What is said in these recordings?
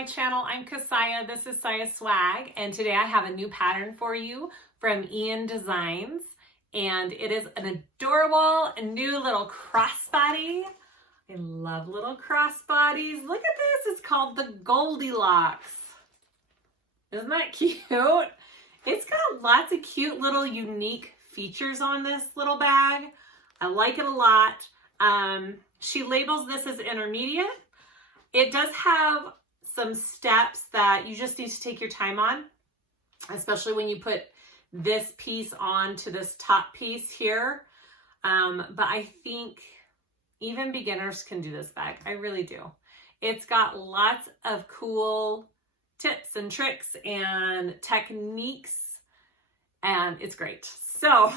my channel. I'm Kassiah, this is SiahSwag, and today I have a new pattern for you from ENDesigns, and it is an adorable new little crossbody. I love little crossbodies. Look at this, it's called the Goldylocks. Isn't that cute? It's got lots of cute little unique features on this little bag. I like it a lot. She labels this as intermediate. It does have some steps that you just need to take your time on, especially when you put this piece onto this top piece here. But I think even beginners can do this bag. I really do. It's got lots of cool tips and tricks and techniques, and it's great. So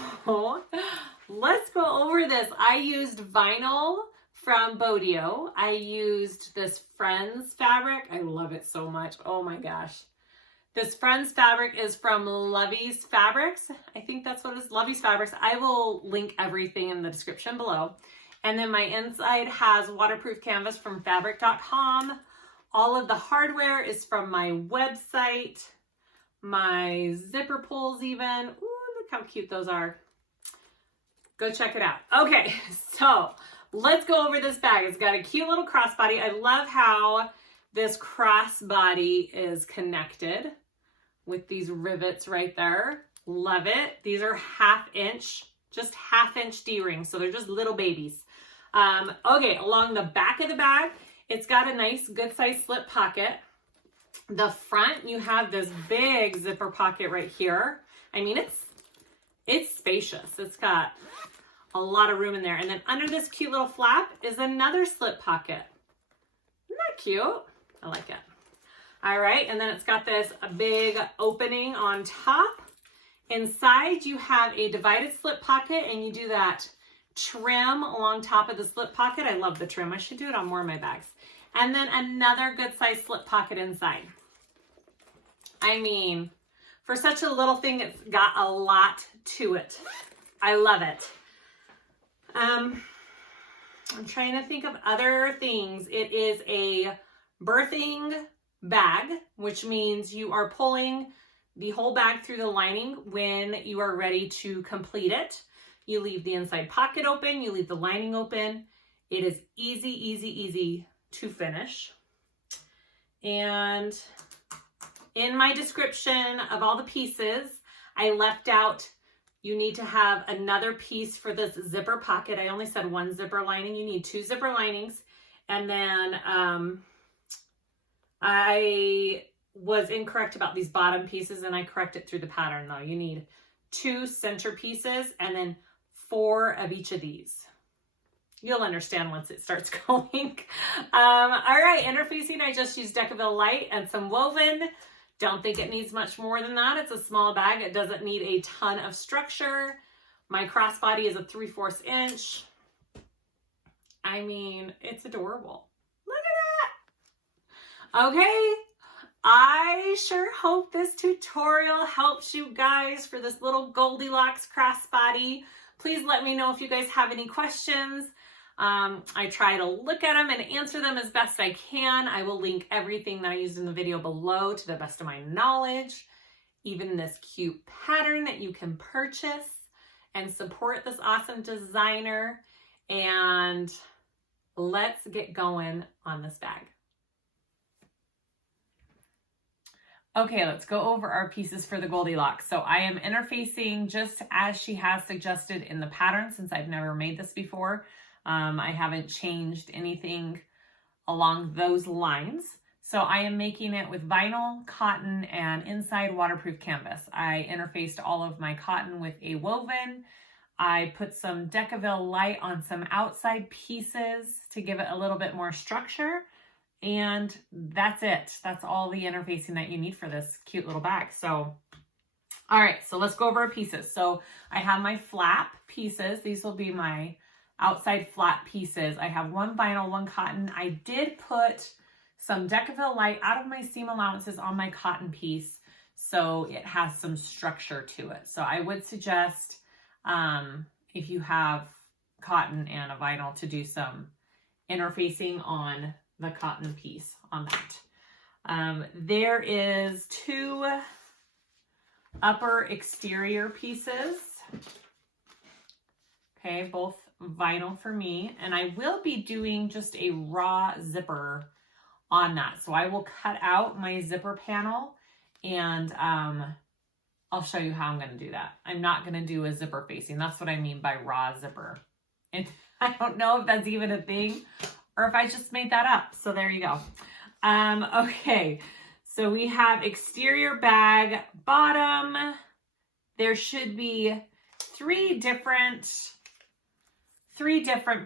let's go over this. I used vinyl from Bo Dee-Oh. I used this Friends fabric. I love it so much. Oh my gosh. This Friends fabric is from Lovies Fabrics. I think that's what it is, Lovies Fabrics. I will link everything in the description below. And then my inside has waterproof canvas from fabric.com. All of the hardware is from my website. My zipper pulls even. Ooh, look how cute those are. Go check it out. Okay, so let's go over this bag. It's got a cute little crossbody. I love how this crossbody is connected with these rivets right there. Love it. These are just half inch D-rings, so they're just little babies. Okay, along the back of the bag, it's got a nice good size slip pocket. The front, you have this big zipper pocket right here. I mean, it's spacious. It's got a lot of room in there. And then under this cute little flap is another slip pocket. Isn't that cute? I like it. All right, and then it's got this big opening on top. Inside, you have a divided slip pocket, and you do that trim along top of the slip pocket. I love the trim. I should do it on more of my bags. And then another good size slip pocket inside. I mean, for such a little thing, it's got a lot to it. I love it. I'm trying to think of other things. It is a birthing bag, which means you are pulling the whole bag through the lining when you are ready to complete it. You leave the inside pocket open, you leave the lining open. It is easy, easy, easy to finish. And in my description of all the pieces, I left out, you need to have another piece for this zipper pocket. I only said one zipper lining. You need 2 zipper linings. And then I was incorrect about these bottom pieces, and I correct it through the pattern though. You need 2 center pieces and then 4 of each of these. You'll understand once it starts going. All right, interfacing, I just used Decaville Light and some woven. Don't think it needs much more than that. It's a small bag. It doesn't need a ton of structure. My crossbody is a 3/4 inch. I mean, it's adorable. Look at that. Okay, I sure hope this tutorial helps you guys for this little Goldylocks crossbody. Please let me know if you guys have any questions. I try to look at them and answer them as best I can. I will link everything that I used in the video below to the best of my knowledge, even this cute pattern that you can purchase and support this awesome designer. And let's get going on this bag. Okay, let's go over our pieces for the Goldylocks. So I am interfacing just as she has suggested in the pattern, since I've never made this before. I haven't changed anything along those lines. So I am making it with vinyl, cotton, and inside waterproof canvas. I interfaced all of my cotton with a woven. I put some Decaville Light on some outside pieces to give it a little bit more structure. And that's it. That's all the interfacing that you need for this cute little bag. So, all right, so let's go over our pieces. So I have my flap pieces. These will be my outside flat pieces. I have 1 vinyl, 1 cotton. I did put some Decaville Light out of my seam allowances on my cotton piece, so it has some structure to it. So I would suggest, if you have cotton and a vinyl, to do some interfacing on the cotton piece on that. There is 2 upper exterior pieces. Okay, both vinyl for me. And I will be doing just a raw zipper on that. So I will cut out my zipper panel and I'll show you how I'm going to do that. I'm not going to do a zipper facing. That's what I mean by raw zipper. And I don't know if that's even a thing or if I just made that up. So there you go. Okay, so we have exterior bag, bottom. There should be 3 different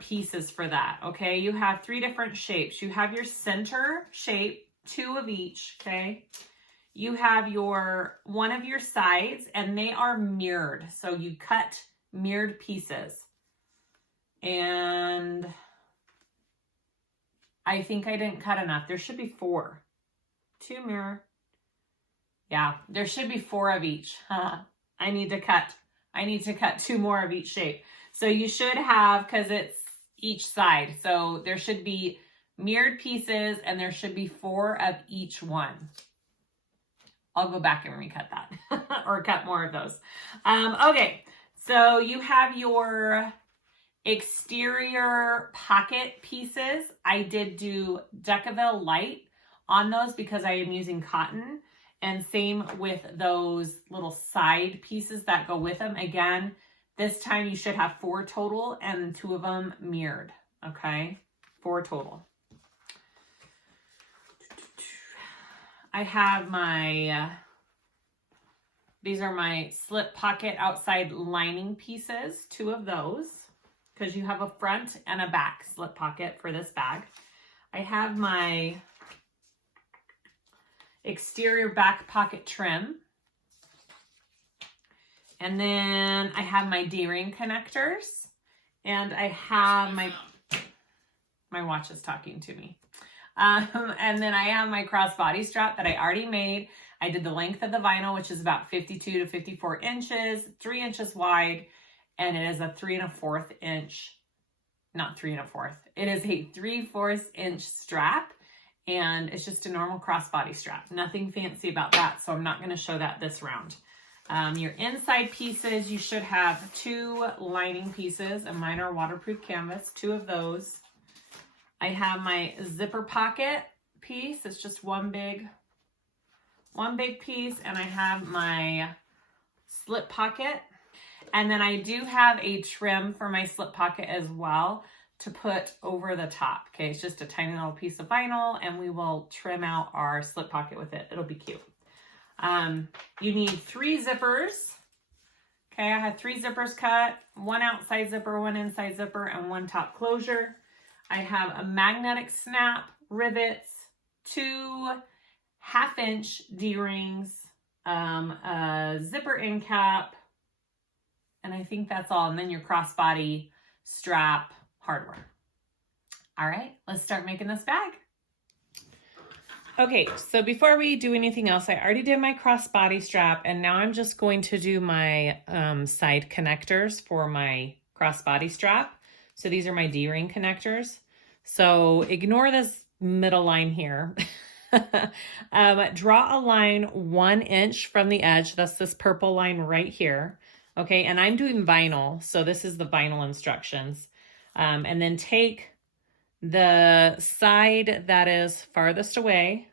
pieces for that, okay? You have 3 different shapes. You have your center shape, 2 of each, okay? You have one of your sides, and they are mirrored. So you cut mirrored pieces. And I think I didn't cut enough. There should be 4. 2 mirror. Yeah, there should be 4 of each. I need to cut 2 more of each shape. So you should have, because it's each side. So there should be mirrored pieces and there should be 4 of each one. I'll go back and recut that or cut more of those. Okay, so you have your exterior pocket pieces. I did do Decaville Light on those because I am using cotton, and same with those little side pieces that go with them. Again, this time you should have 4 total and 2 of them mirrored, okay? 4 total. I have these are my slip pocket outside lining pieces, 2 of those, because you have a front and a back slip pocket for this bag. I have my exterior back pocket trim. And then I have my D-ring connectors, and I have my watch is talking to me. And then I have my crossbody strap that I already made. I did the length of the vinyl, which is about 52 to 54 inches, 3 inches wide, and it is a 3 1/4 inch, not 3 1/4. It is a 3/4 inch strap, and it's just a normal crossbody strap. Nothing fancy about that, so I'm not going to show that this round. Your inside pieces, you should have 2 lining pieces, and mine are waterproof canvas, 2 of those. I have my zipper pocket piece. It's just one big piece, and I have my slip pocket. And then I do have a trim for my slip pocket as well to put over the top. Okay, it's just a tiny little piece of vinyl, and we will trim out our slip pocket with it. It'll be cute. You need 3 zippers. Okay, I have 3 zippers cut, 1 outside zipper, 1 inside zipper, and 1 top closure. I have a magnetic snap, rivets, 2 1/2-inch D-rings, a zipper end cap, and I think that's all. And then your crossbody strap hardware. All right, let's start making this bag. Okay, so before we do anything else, I already did my crossbody strap, and now I'm just going to do my side connectors for my crossbody strap. So these are my D-ring connectors. So ignore this middle line here. Draw a line 1 inch from the edge. That's this purple line right here. Okay, and I'm doing vinyl, so this is the vinyl instructions. And then take the side that is farthest away,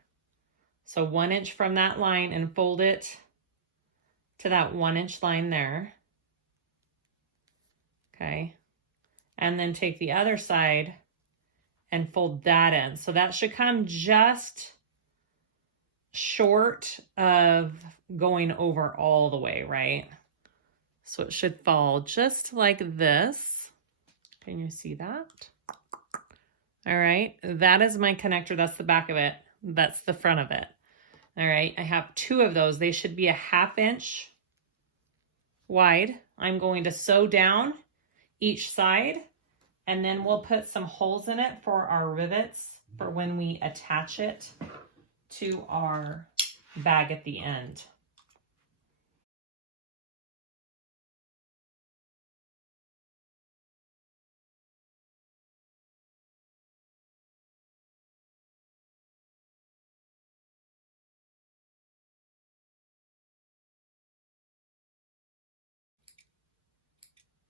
so 1 inch from that line, and fold it to that 1 inch line there. Okay, and then take the other side and fold that in. So that should come just short of going over all the way, right? So it should fall just like this. Can you see that? All right, that is my connector. That's the back of it. That's the front of it. All right, I have 2 of those. They should be a 1/2 inch wide. I'm going to sew down each side, and then we'll put some holes in it for our rivets for when we attach it to our bag at the end.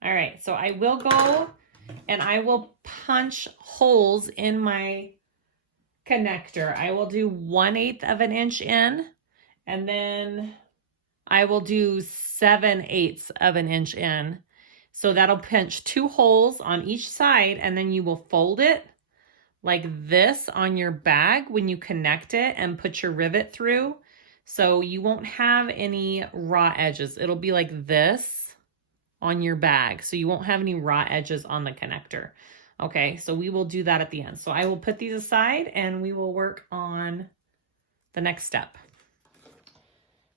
All right, so I will go and I will punch holes in my connector. I will do 1/8 of an inch in, and then I will do 7/8 of an inch in. So that'll punch 2 holes on each side, and then you will fold it like this on your bag when you connect it and put your rivet through. So you won't have any raw edges. It'll be like this on your bag. So you won't have any raw edges on the connector. Okay, so we will do that at the end. So I will put these aside and we will work on the next step.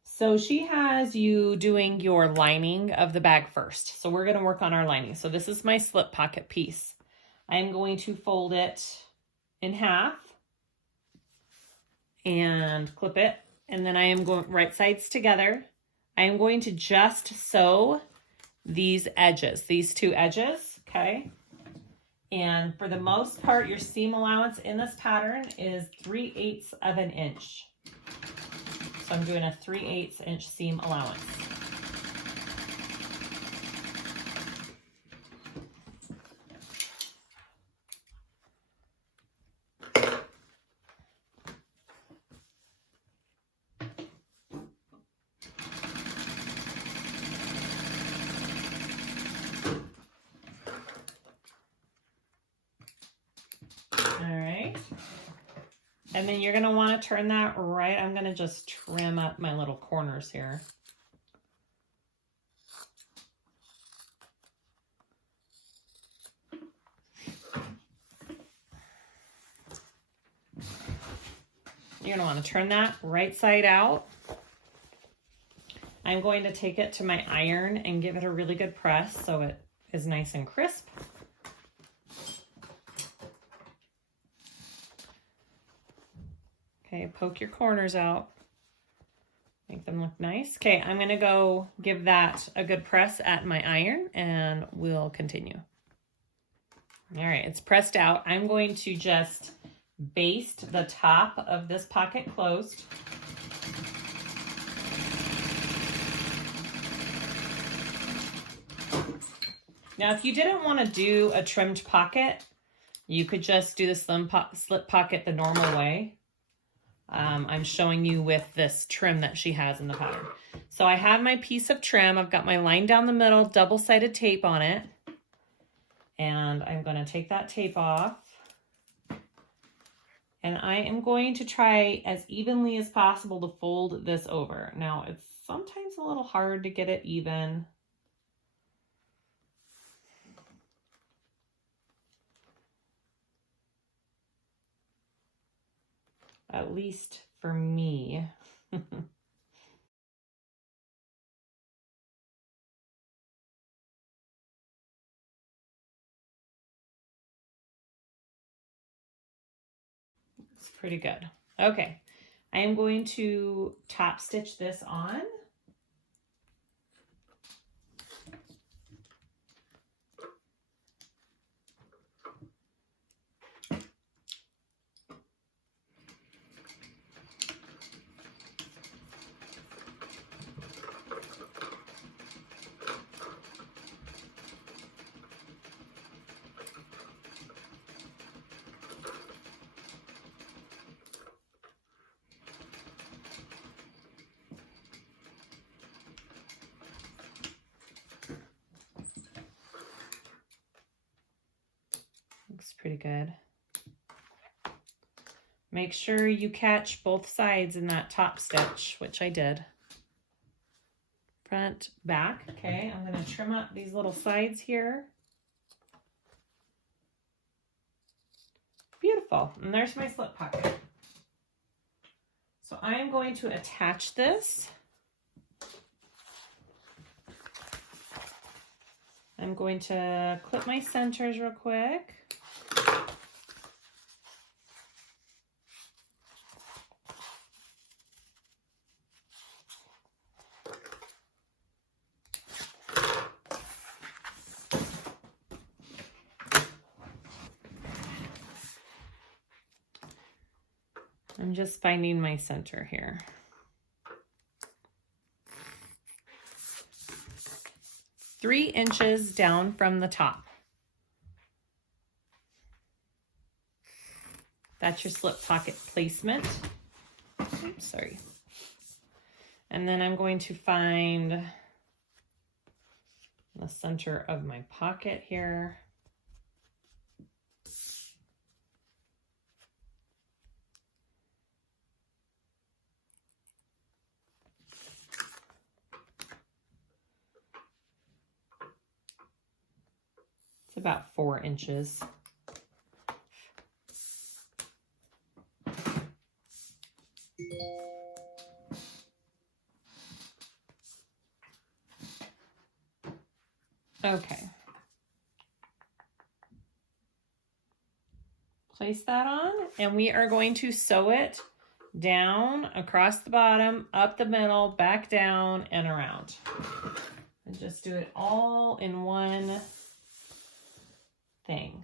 So she has you doing your lining of the bag first. So we're gonna work on our lining. So this is my slip pocket piece. I am going to fold it in half and clip it. And then I am going right sides together. I am going to just sew these edges, these 2 edges, okay? And for the most part, your seam allowance in this pattern is 3/8 of an inch. So I'm doing a 3/8 inch seam allowance. All right. And then you're going to want to turn that right. I'm going to just trim up my little corners here. You're going to want to turn that right side out. I'm going to take it to my iron and give it a really good press so it is nice and crisp. Okay, poke your corners out. Make them look nice. Okay, I'm gonna go give that a good press at my iron and we'll continue. All right, it's pressed out. I'm going to just baste the top of this pocket closed. Now, if you didn't want to do a trimmed pocket, you could just do the slip pocket the normal way. I'm showing you with this trim that she has in the pattern. So I have my piece of trim. I've got my line down the middle, double-sided tape on it. And I'm going to take that tape off. And I am going to try as evenly as possible to fold this over. Now, it's sometimes a little hard to get it even. At least for me. It's pretty good. Okay, I am going to top stitch this on. Looks pretty good. Make sure you catch both sides in that top stitch, which I did. Front, back. Okay, I'm going to trim up these little sides here. Beautiful. And there's my slip pocket. So I am going to attach this. I'm going to clip my centers real quick. I'm just finding my center here. 3 inches down from the top. That's your slip pocket placement. Oops, sorry. And then I'm going to find the center of my pocket here. It's about 4 inches. Okay. Place that on, and we are going to sew it down across the bottom, up the middle, back down, and around. And just do it all in one thing.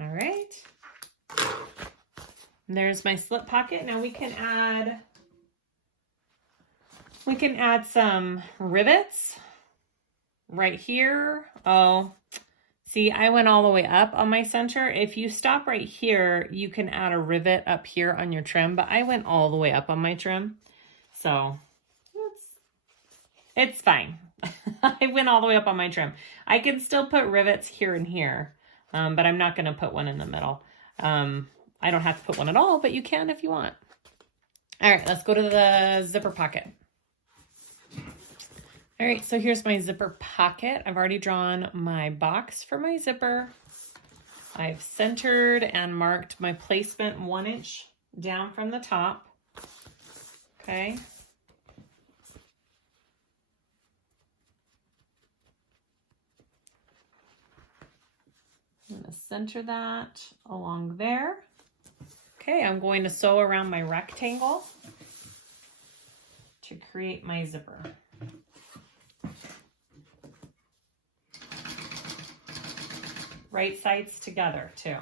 All right. There's my slip pocket. Now we can add some rivets right here. Oh, see, I went all the way up on my center. If you stop right here, you can add a rivet up here on your trim, but I went all the way up on my trim. So it's fine. I went all the way up on my trim. I can still put rivets here and here. But I'm not going to put one in the middle. I don't have to put one at all, but you can if you want. All right, let's go to the zipper pocket. All right, so here's my zipper pocket. I've already drawn my box for my zipper. I've centered and marked my placement 1 inch down from the top. Okay. I'm going to center that along there. Okay, I'm going to sew around my rectangle to create my zipper. Right sides together too.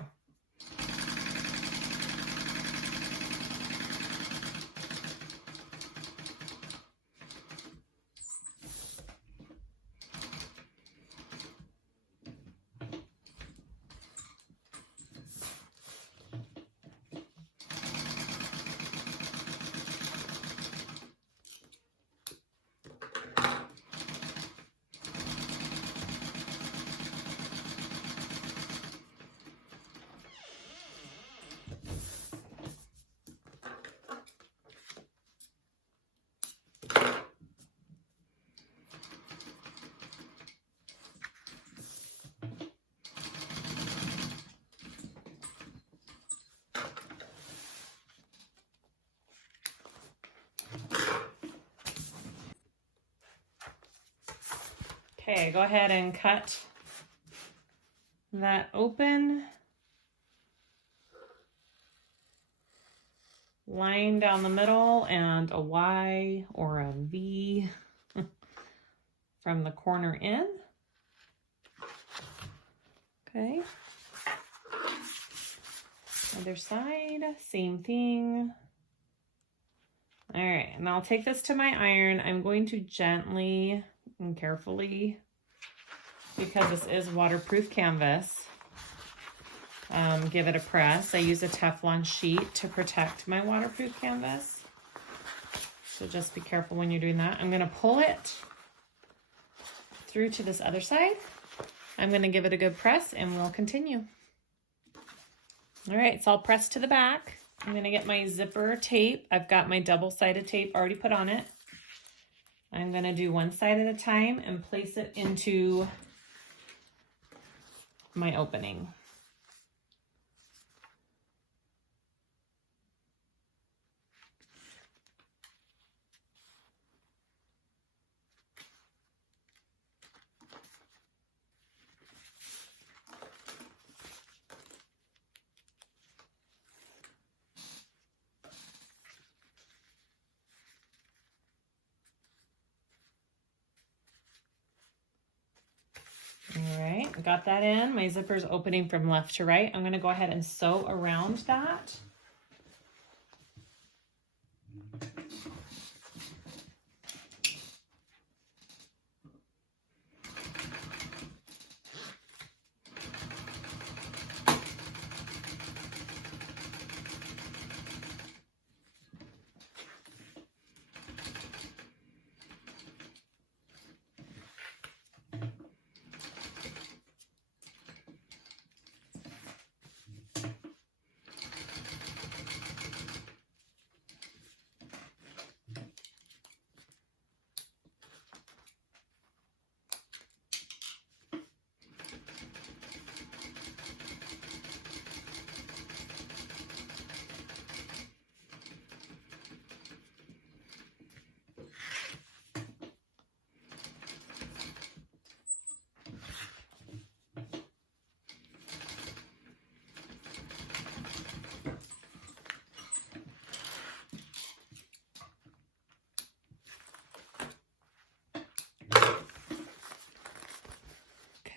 Okay, go ahead and cut that open. Line down the middle and a Y or a V from the corner in. Okay. Other side, same thing. All right, and I'll take this to my iron. I'm going to gently and carefully, because this is waterproof canvas, give it a press. I use a Teflon sheet to protect my waterproof canvas. So just be careful when you're doing that. I'm gonna pull it through to this other side. I'm gonna give it a good press and we'll continue. All right, it's all pressed to the back. I'm gonna get my zipper tape. I've got my double-sided tape already put on it. I'm gonna do one side at a time and place it into my opening. All right, got that in. My zipper's opening from left to right. I'm gonna go ahead and sew around that.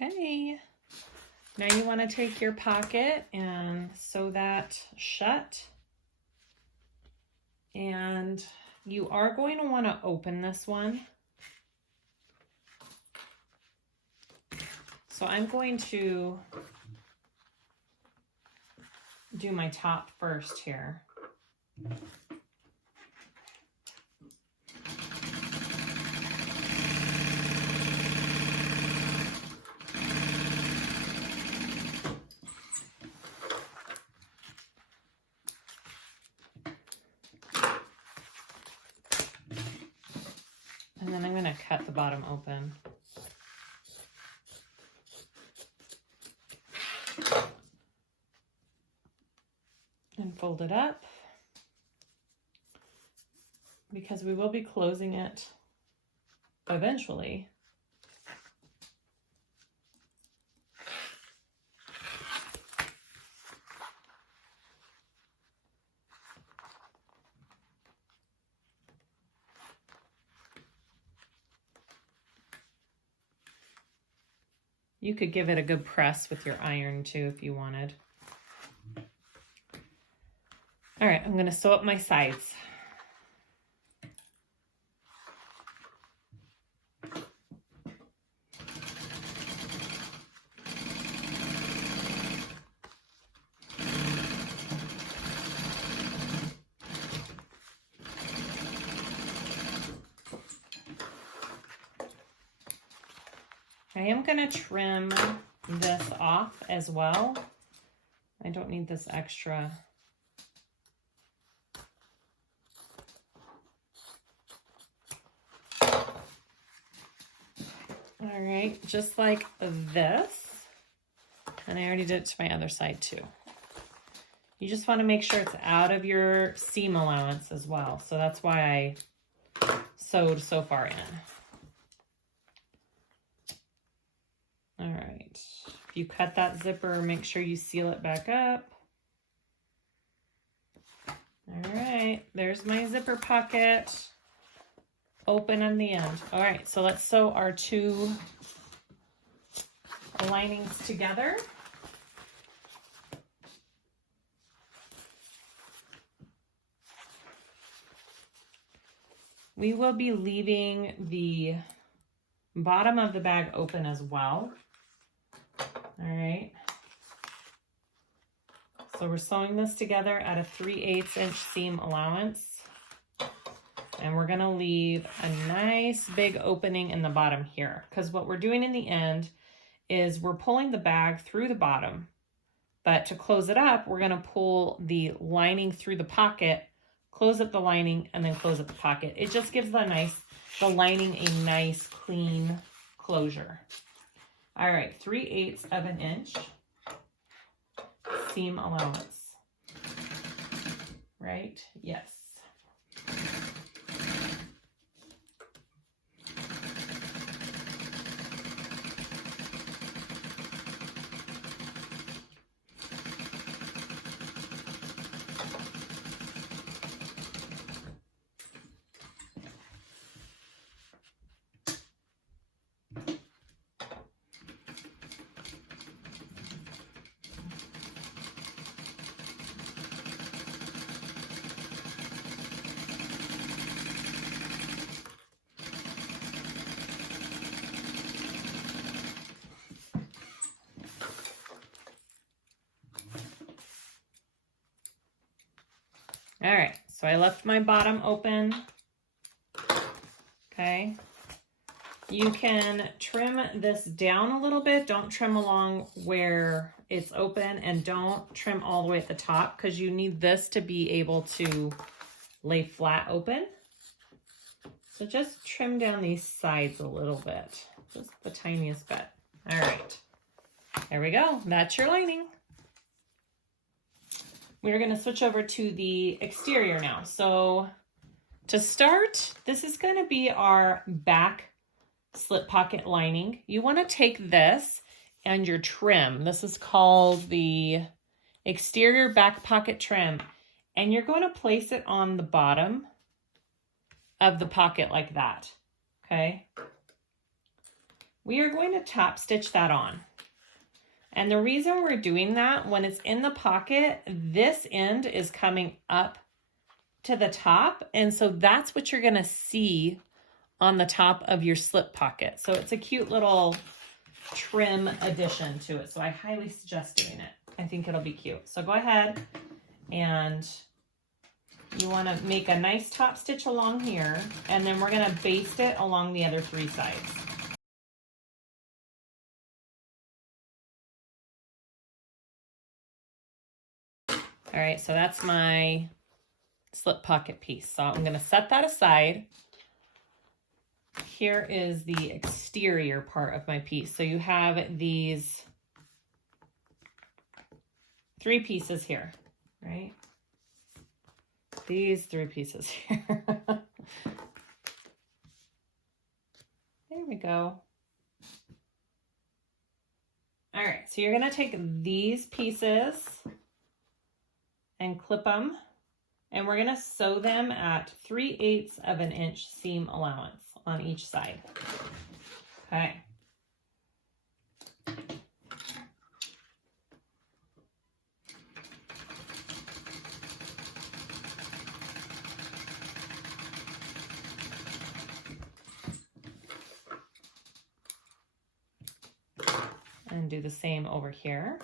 Okay, now you want to take your pocket and sew that shut. And you are going to want to open this one. So I'm going to do my top first here. And then I'm going to cut the bottom open. And fold it up, because we will be closing it eventually. You could give it a good press with your iron too if you wanted. All right, I'm gonna sew up my sides. I am gonna trim this off as well. I don't need this extra. All right, just like this. And I already did it to my other side too. You just want to make sure it's out of your seam allowance as well. So that's why I sewed so far in. All right, if you cut that zipper, make sure you seal it back up. All right, there's my zipper pocket. Open on the end. All right, so let's sew our two linings together. we will be leaving the bottom of the bag open as well. All right. So we're sewing this together at a 3/8 inch seam allowance. And we're gonna leave a nice big opening in the bottom here, because what we're doing in the end is we're pulling the bag through the bottom, but to close it up, we're gonna pull the lining through the pocket, close up the lining, and then close up the pocket. It just gives the lining a nice clean closure. All right, 3/8 of an inch seam allowance, right? Yes. All right, so I left my bottom open. Okay. You can trim this down a little bit. Don't trim along where it's open, and don't trim all the way at the top, because you need this to be able to lay flat open. So just trim down these sides a little bit, just the tiniest bit. All right, there we go. That's your lining. We're going to switch over to the exterior now. So to start, this is going to be our back slip pocket lining. You want to take this and your trim. This is called the exterior back pocket trim. And you're going to place it on the bottom of the pocket like that. Okay. We are going to top stitch that on. And the reason we're doing that, when it's in the pocket, this end is coming up to the top. And so that's what you're gonna see on the top of your slip pocket. So it's a cute little trim addition to it. So I highly suggest doing it. I think it'll be cute. So go ahead and you wanna make a nice top stitch along here, and then we're gonna baste it along the other 3 sides. All right, so that's my slip pocket piece. So I'm going to set that aside. Here is the exterior part of my piece. So you have these 3 pieces here, right? These 3 pieces here. There we go. All right, so you're going to take these pieces and clip them, and we're gonna sew them at 3/8 of an inch seam allowance on each side. Okay. And do the same over here.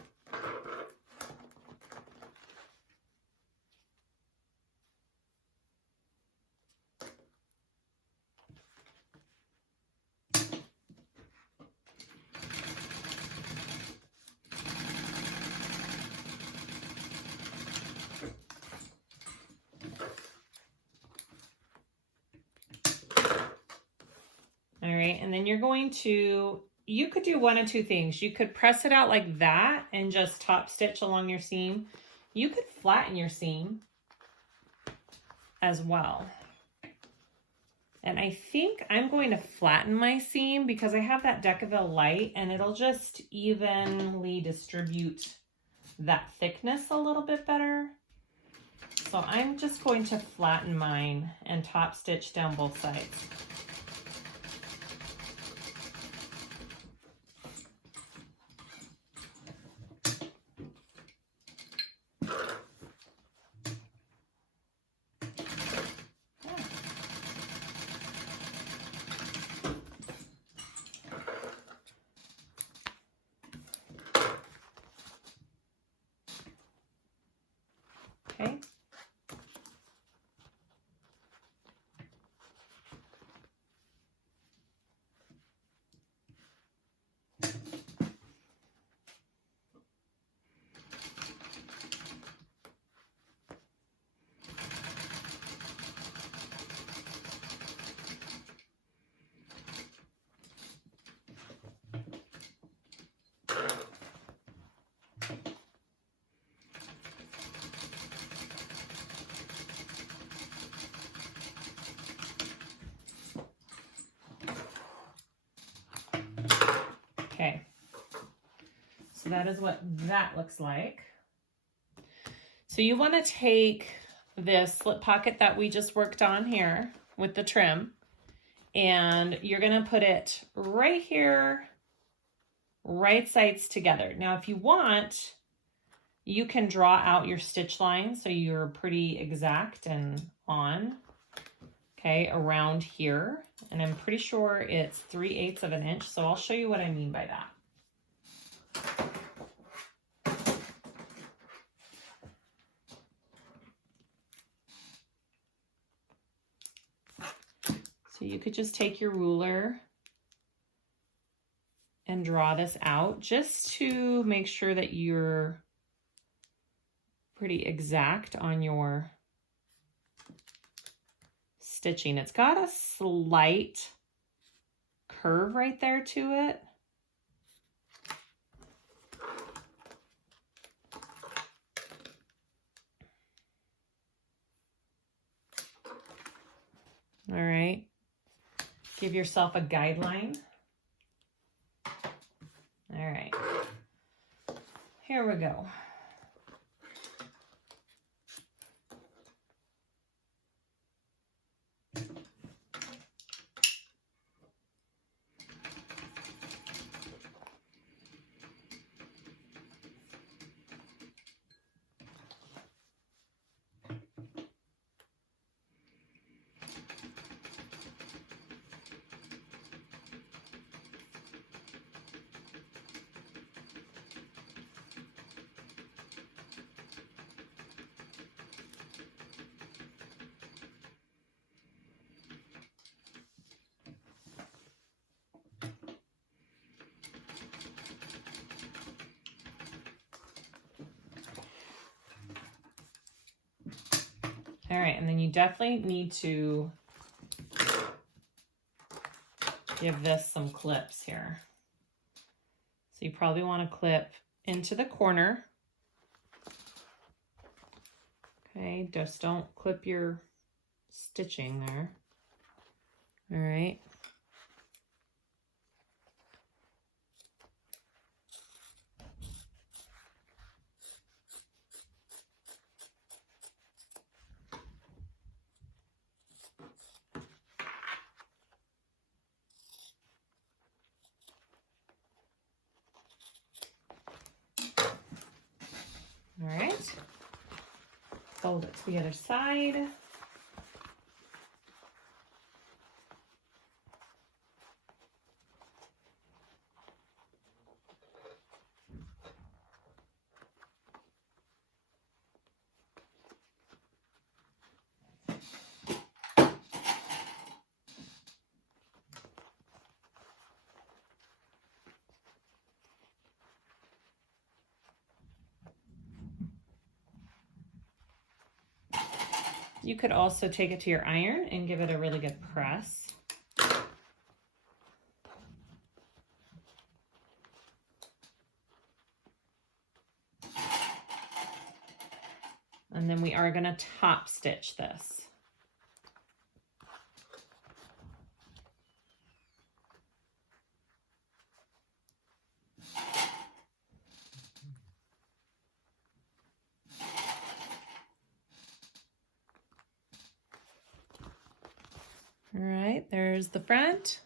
All right, and then you're going to, you could do one of 2 things. You could press it out like that and just top stitch along your seam. You could flatten your seam as well. And I think I'm going to flatten my seam because I have that Decaville light, and it'll just evenly distribute that thickness a little bit better. So I'm just going to flatten mine and top stitch down both sides. So that is what that looks like. So you want to take this slip pocket that we just worked on here with the trim, and you're going to put it right here, right sides together. Now, if you want, you can draw out your stitch line so you're pretty exact and on, okay, around here. And I'm pretty sure it's 3/8 of an inch, so I'll show you what I mean by that. So you could just take your ruler and draw this out just to make sure that you're pretty exact on your stitching. It's got a slight curve right there to it. All right. Give yourself a guideline. All right. Here we go. All right, and then you definitely need to give this some clips here. So you probably want to clip into the corner. Okay, just don't clip your stitching there. All right. All right, fold it to the other side. You could also take it to your iron and give it a really good press. And then we are going to top stitch this. All right, there's the front,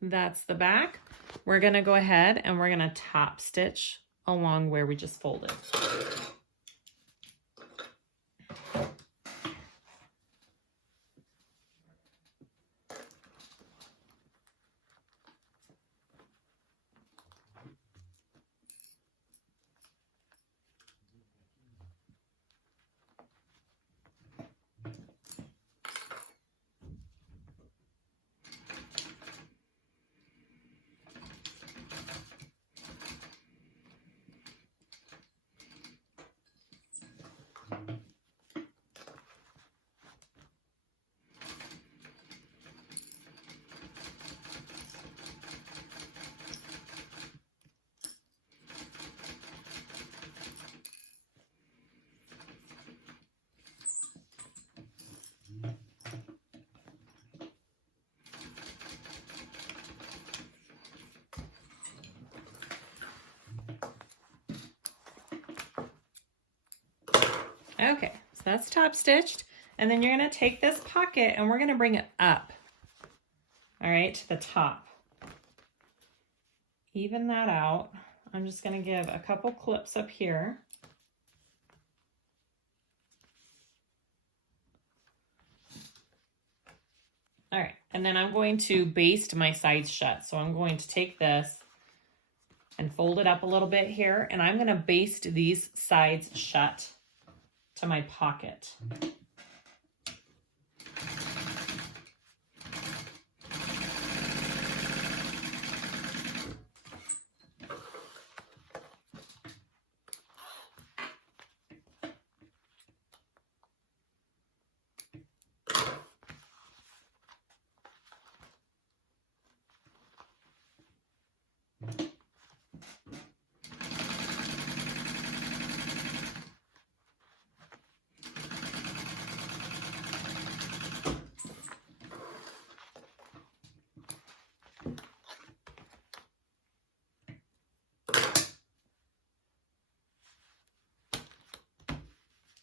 that's the back. We're gonna go ahead and we're gonna top stitch along where we just folded. Okay, so that's top stitched. And then you're gonna take this pocket and we're gonna bring it up, all right, to the top. Even that out. I'm just gonna give a couple clips up here. All right, and then I'm going to baste my sides shut. So I'm going to take this and fold it up a little bit here, and I'm gonna baste these sides shut to my pocket.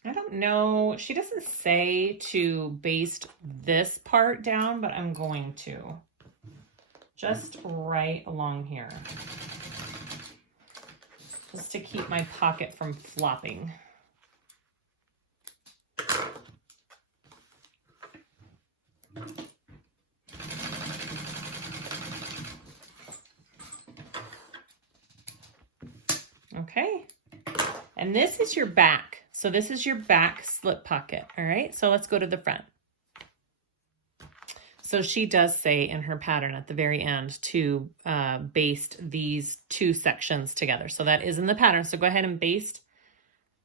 I don't know, she doesn't say to baste this part down, but I'm going to. Just right along here. Just to keep my pocket from flopping. Okay, and this is your back. So this is your back slip pocket, all right? So let's go to the front. So she does say in her pattern at the very end to baste these two sections together. So that is in the pattern. So go ahead and baste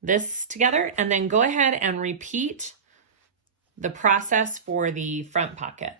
this together and then go ahead and repeat the process for the front pocket.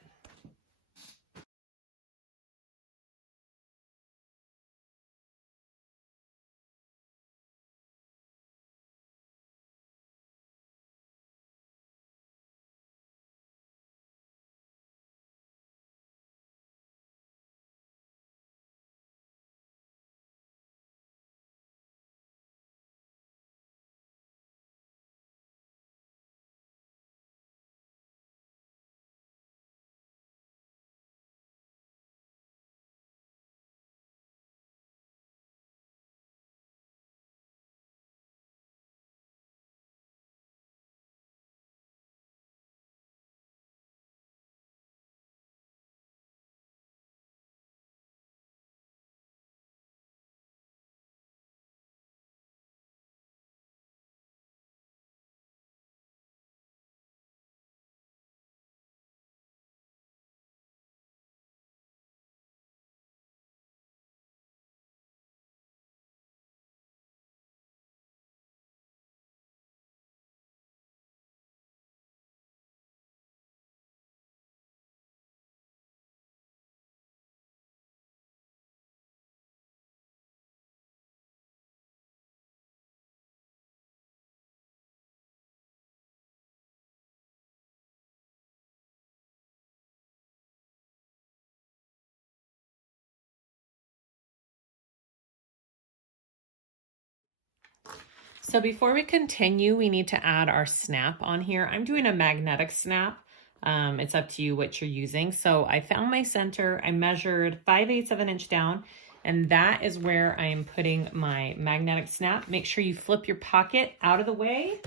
So before we continue, we need to add our snap on here. I'm doing a magnetic snap. It's up to you what you're using. So I found my center, I measured 5/8 of an inch down, and that is where I am putting my magnetic snap. Make sure you flip your pocket out of the way,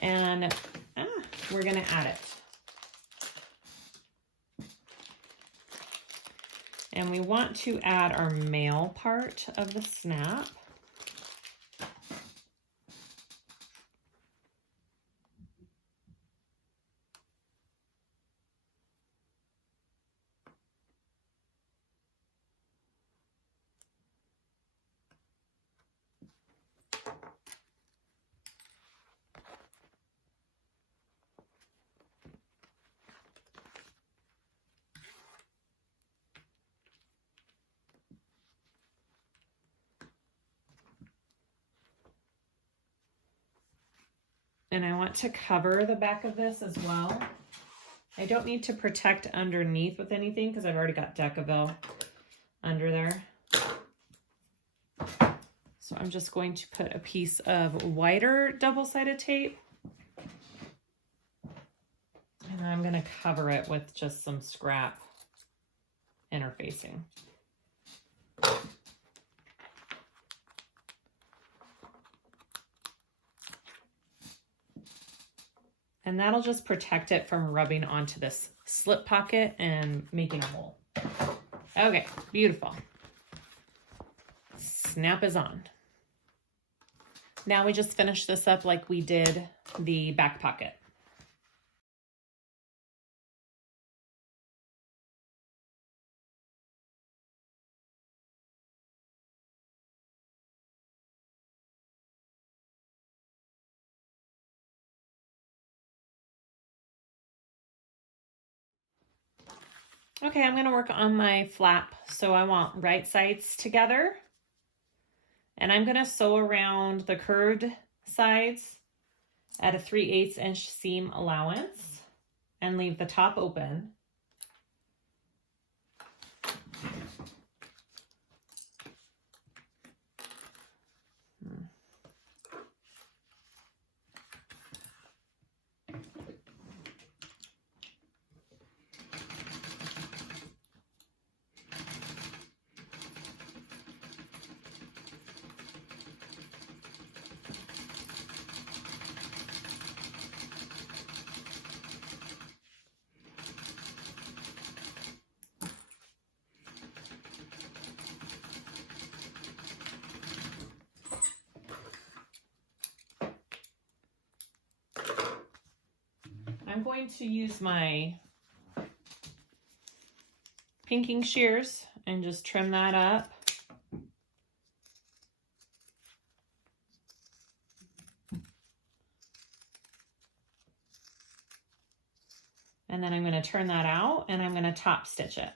and we're gonna add it. And we want to add our male part of the snap. And I want to cover the back of this as well. I don't need to protect underneath with anything because I've already got Decaville under there. So I'm just going to put a piece of whiter double-sided tape And I'm going to cover it with just some scrap interfacing. And that'll just protect it from rubbing onto this slip pocket and making a hole. Okay, beautiful. Snap is on. Now we just finish this up like we did the back pocket. Okay, I'm going to work on my flap. So I want right sides together. And I'm going to sew around the curved sides at a 3/8 inch seam allowance and leave the top open. I'm going to use my pinking shears and just trim that up. And then I'm going to turn that out and I'm going to top stitch it.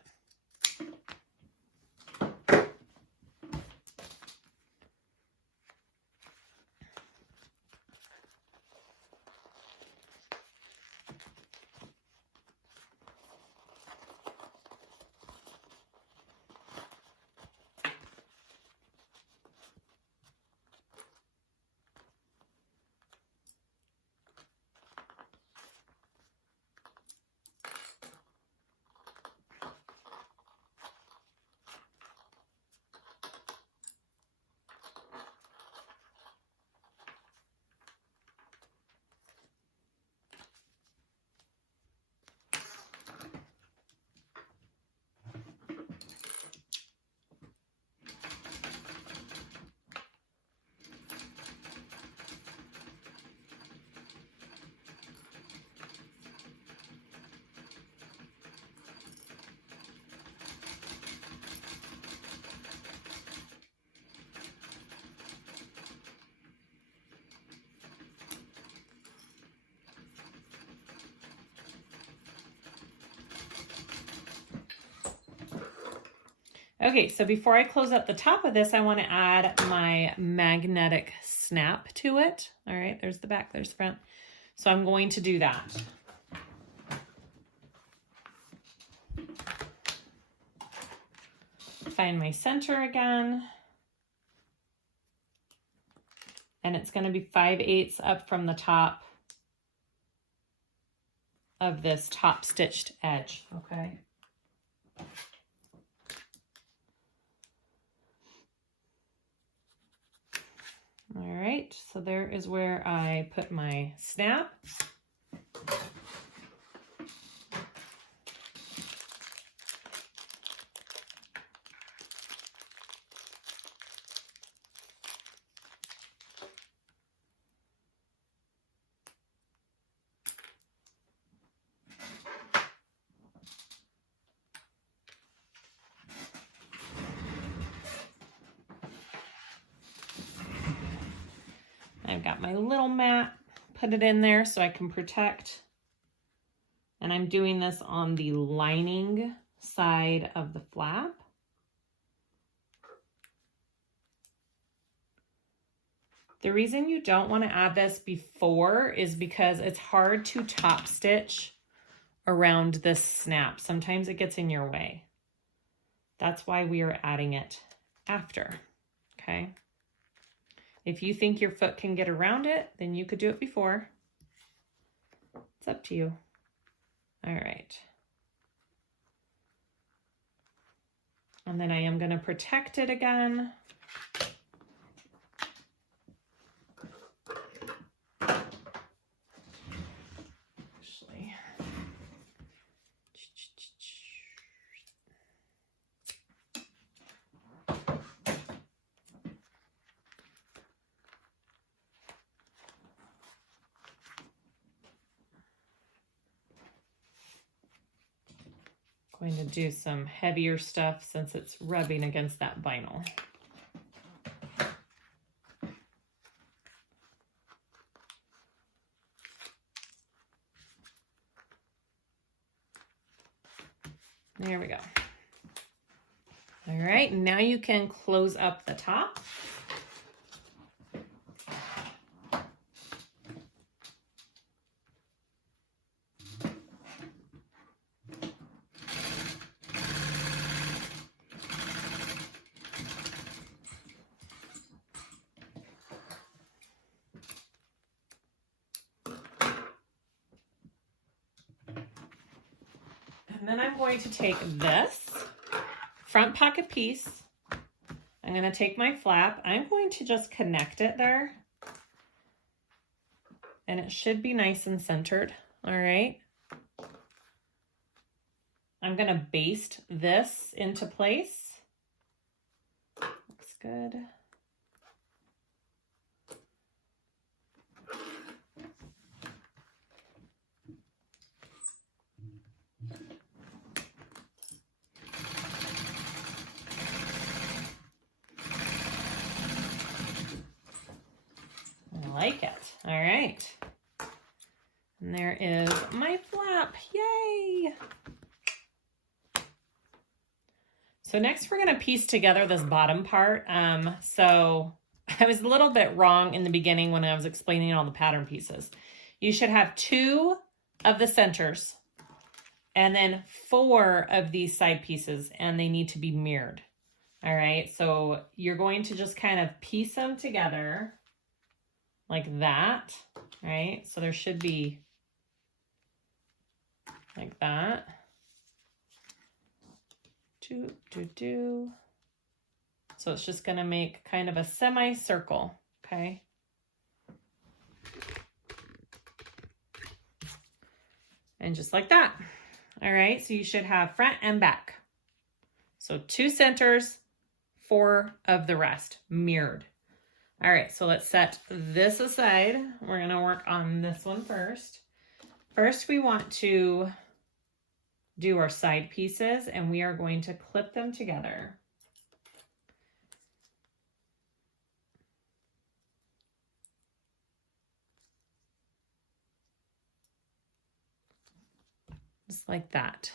Okay, so before I close up the top of this, I want to add my magnetic snap to it. All right, there's the back, there's the front. So I'm going to do that. Find my center again. And it's going to be 5/8 up from the top of this top stitched edge, okay? All right, so there is where I put my snap. I've got my little mat, put it in there so I can protect. And I'm doing this on the lining side of the flap. The reason you don't want to add this before is because it's hard to top stitch around this snap. Sometimes it gets in your way. That's why we are adding it after, okay? If you think your foot can get around it, then you could do it before. It's up to you. All right. And then I am going to protect it again. Actually. Going to do some heavier stuff since it's rubbing against that vinyl. There we go. All right, now you can close up the top. And then I'm going to take this front pocket piece. I'm going to take my flap. I'm going to just connect it there. And it should be nice and centered. All right. I'm going to baste this into place. Looks good. I like it. All right. And there is my flap. Yay! So next we're going to piece together this bottom part. So I was a little bit wrong in the beginning when I was explaining all the pattern pieces. You should have 2 of the centers and then 4 of these side pieces, and they need to be mirrored. All right, so you're going to just kind of piece them together like that, right? So there should be like that. So it's just going to make kind of a semicircle, okay? And just like that. All right, so you should have front and back. So 2 centers, 4 of the rest mirrored. All right, so let's set this aside. We're going to work on this one first. First, we want to do our side pieces, and we are going to clip them together. Just like that.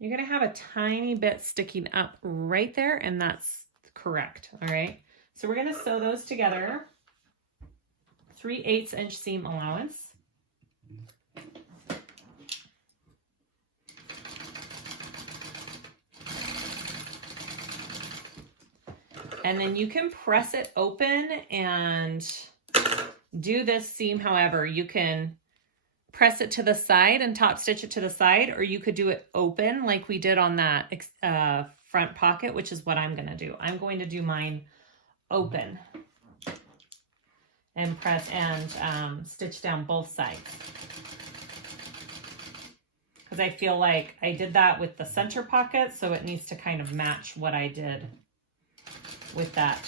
You're going to have a tiny bit sticking up right there, and that's correct. All right. So we're going to sew those together. 3/8 inch seam allowance. And then you can press it open and do this seam. However, you can press it to the side and top stitch it to the side, or you could do it open like we did on that front pocket, which is what I'm going to do. I'm going to do mine open and press and stitch down both sides, because I feel like I did that with the center pocket, so it needs to kind of match what I did with that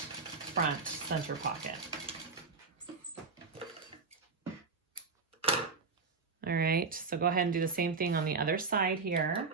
front center pocket. All right, so go ahead and do the same thing on the other side here.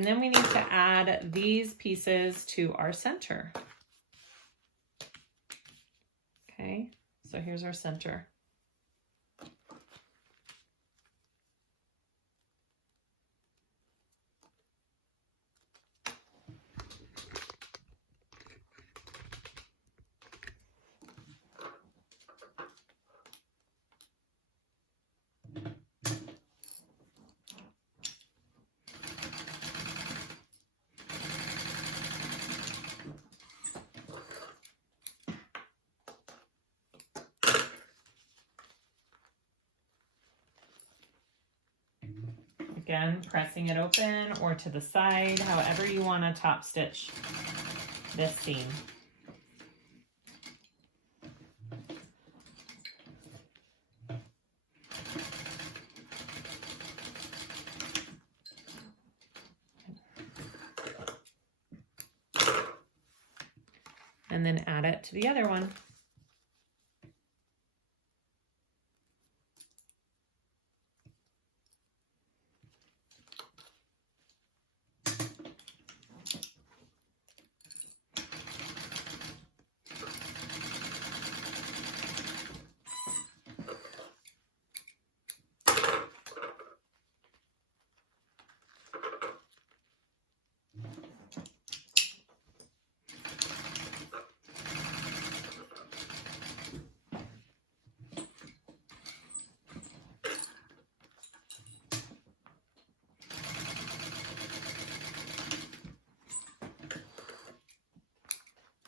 And then we need to add these pieces to our center. Okay, so here's our center. Again, pressing it open or to the side, however you want to top stitch this seam. And then add it to the other one.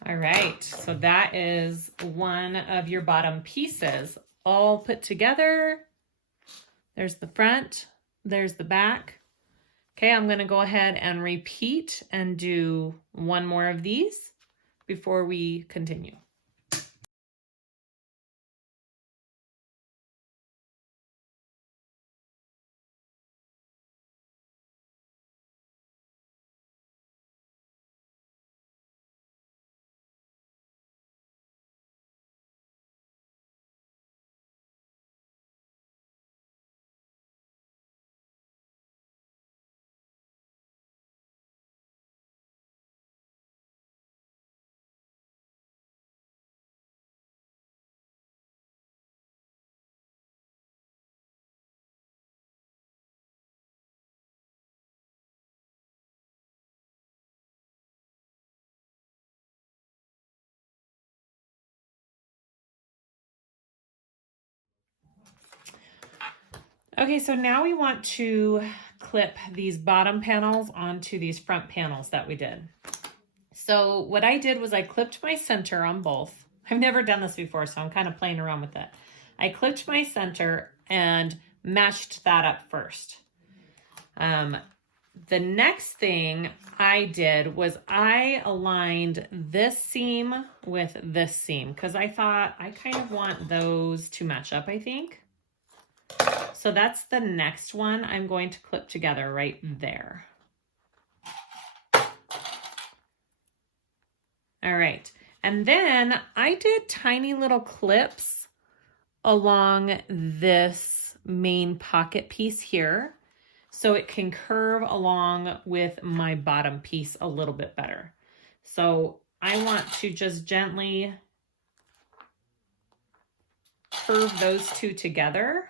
All right, so that is one of your bottom pieces all put together. There's the front, there's the back. Okay, I'm gonna go ahead and repeat and do one more of these before we continue. Okay, so now we want to clip these bottom panels onto these front panels that we did. So what I did was I clipped my center on both. I've never done this before, so I'm kind of playing around with it. I clipped my center and matched that up first. The next thing I did was I aligned this seam with this seam because I thought I kind of want those to match up, I think. So that's the next one I'm going to clip together right there. All right, and then I did tiny little clips along this main pocket piece here so it can curve along with my bottom piece a little bit better. So I want to just gently curve those two together.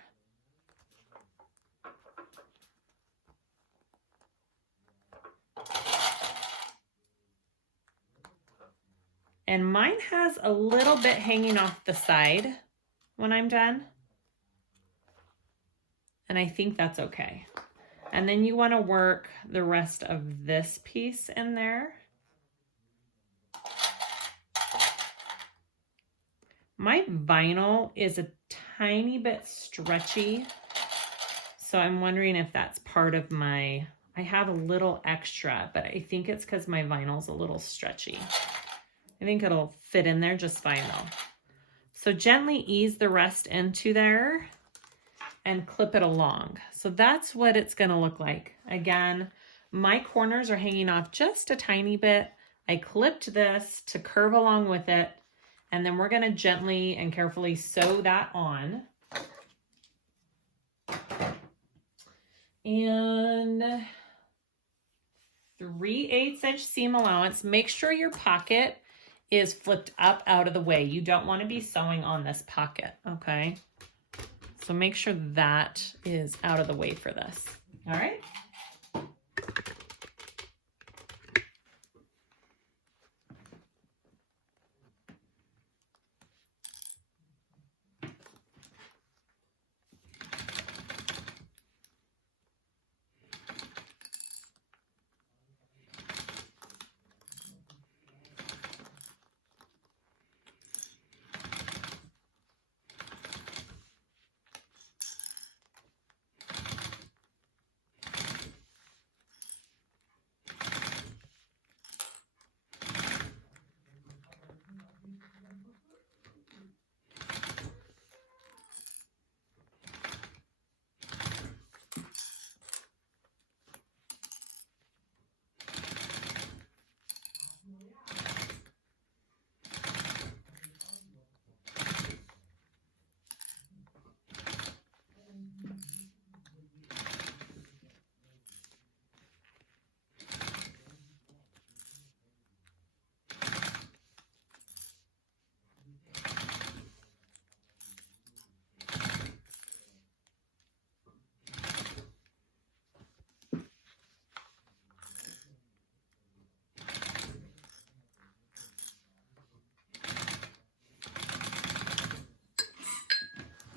And mine has a little bit hanging off the side when I'm done. And I think that's okay. And then you want to work the rest of this piece in there. My vinyl is a tiny bit stretchy, so I'm wondering if that's part of my, I have a little extra, but I think it's because my vinyl's a little stretchy. I think it'll fit in there just fine though. So gently ease the rest into there and clip it along. So that's what it's gonna look like. Again, my corners are hanging off just a tiny bit. I clipped this to curve along with it, and then we're gonna gently and carefully sew that on. And 3/8 inch seam allowance. Make sure your pocket is flipped up out of the way. You don't want to be sewing on this pocket, okay? So make sure that is out of the way for this, all right?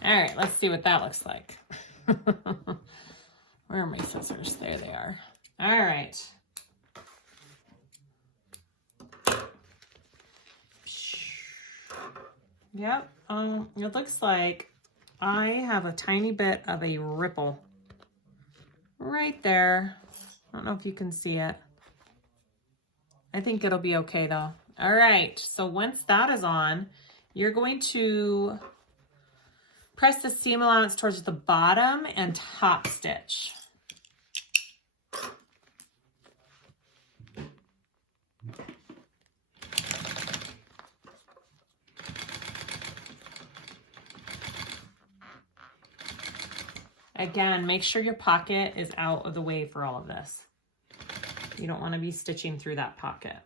All right, let's see what that looks like. Where are my scissors? There they are. All right. Yep, it looks like I have a tiny bit of a ripple right there. I don't know if you can see it. I think it'll be okay though. All right, so once that is on, you're going to press the seam allowance towards the bottom and top stitch. Again, make sure your pocket is out of the way for all of this. You don't want to be stitching through that pocket.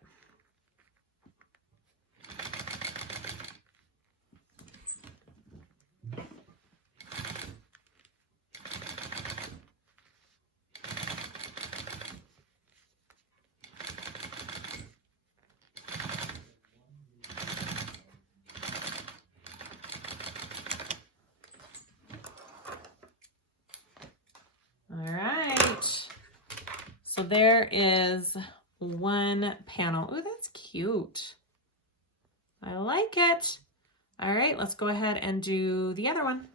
So there is one panel. Oh, that's cute. I like it. All right, let's go ahead and do the other one.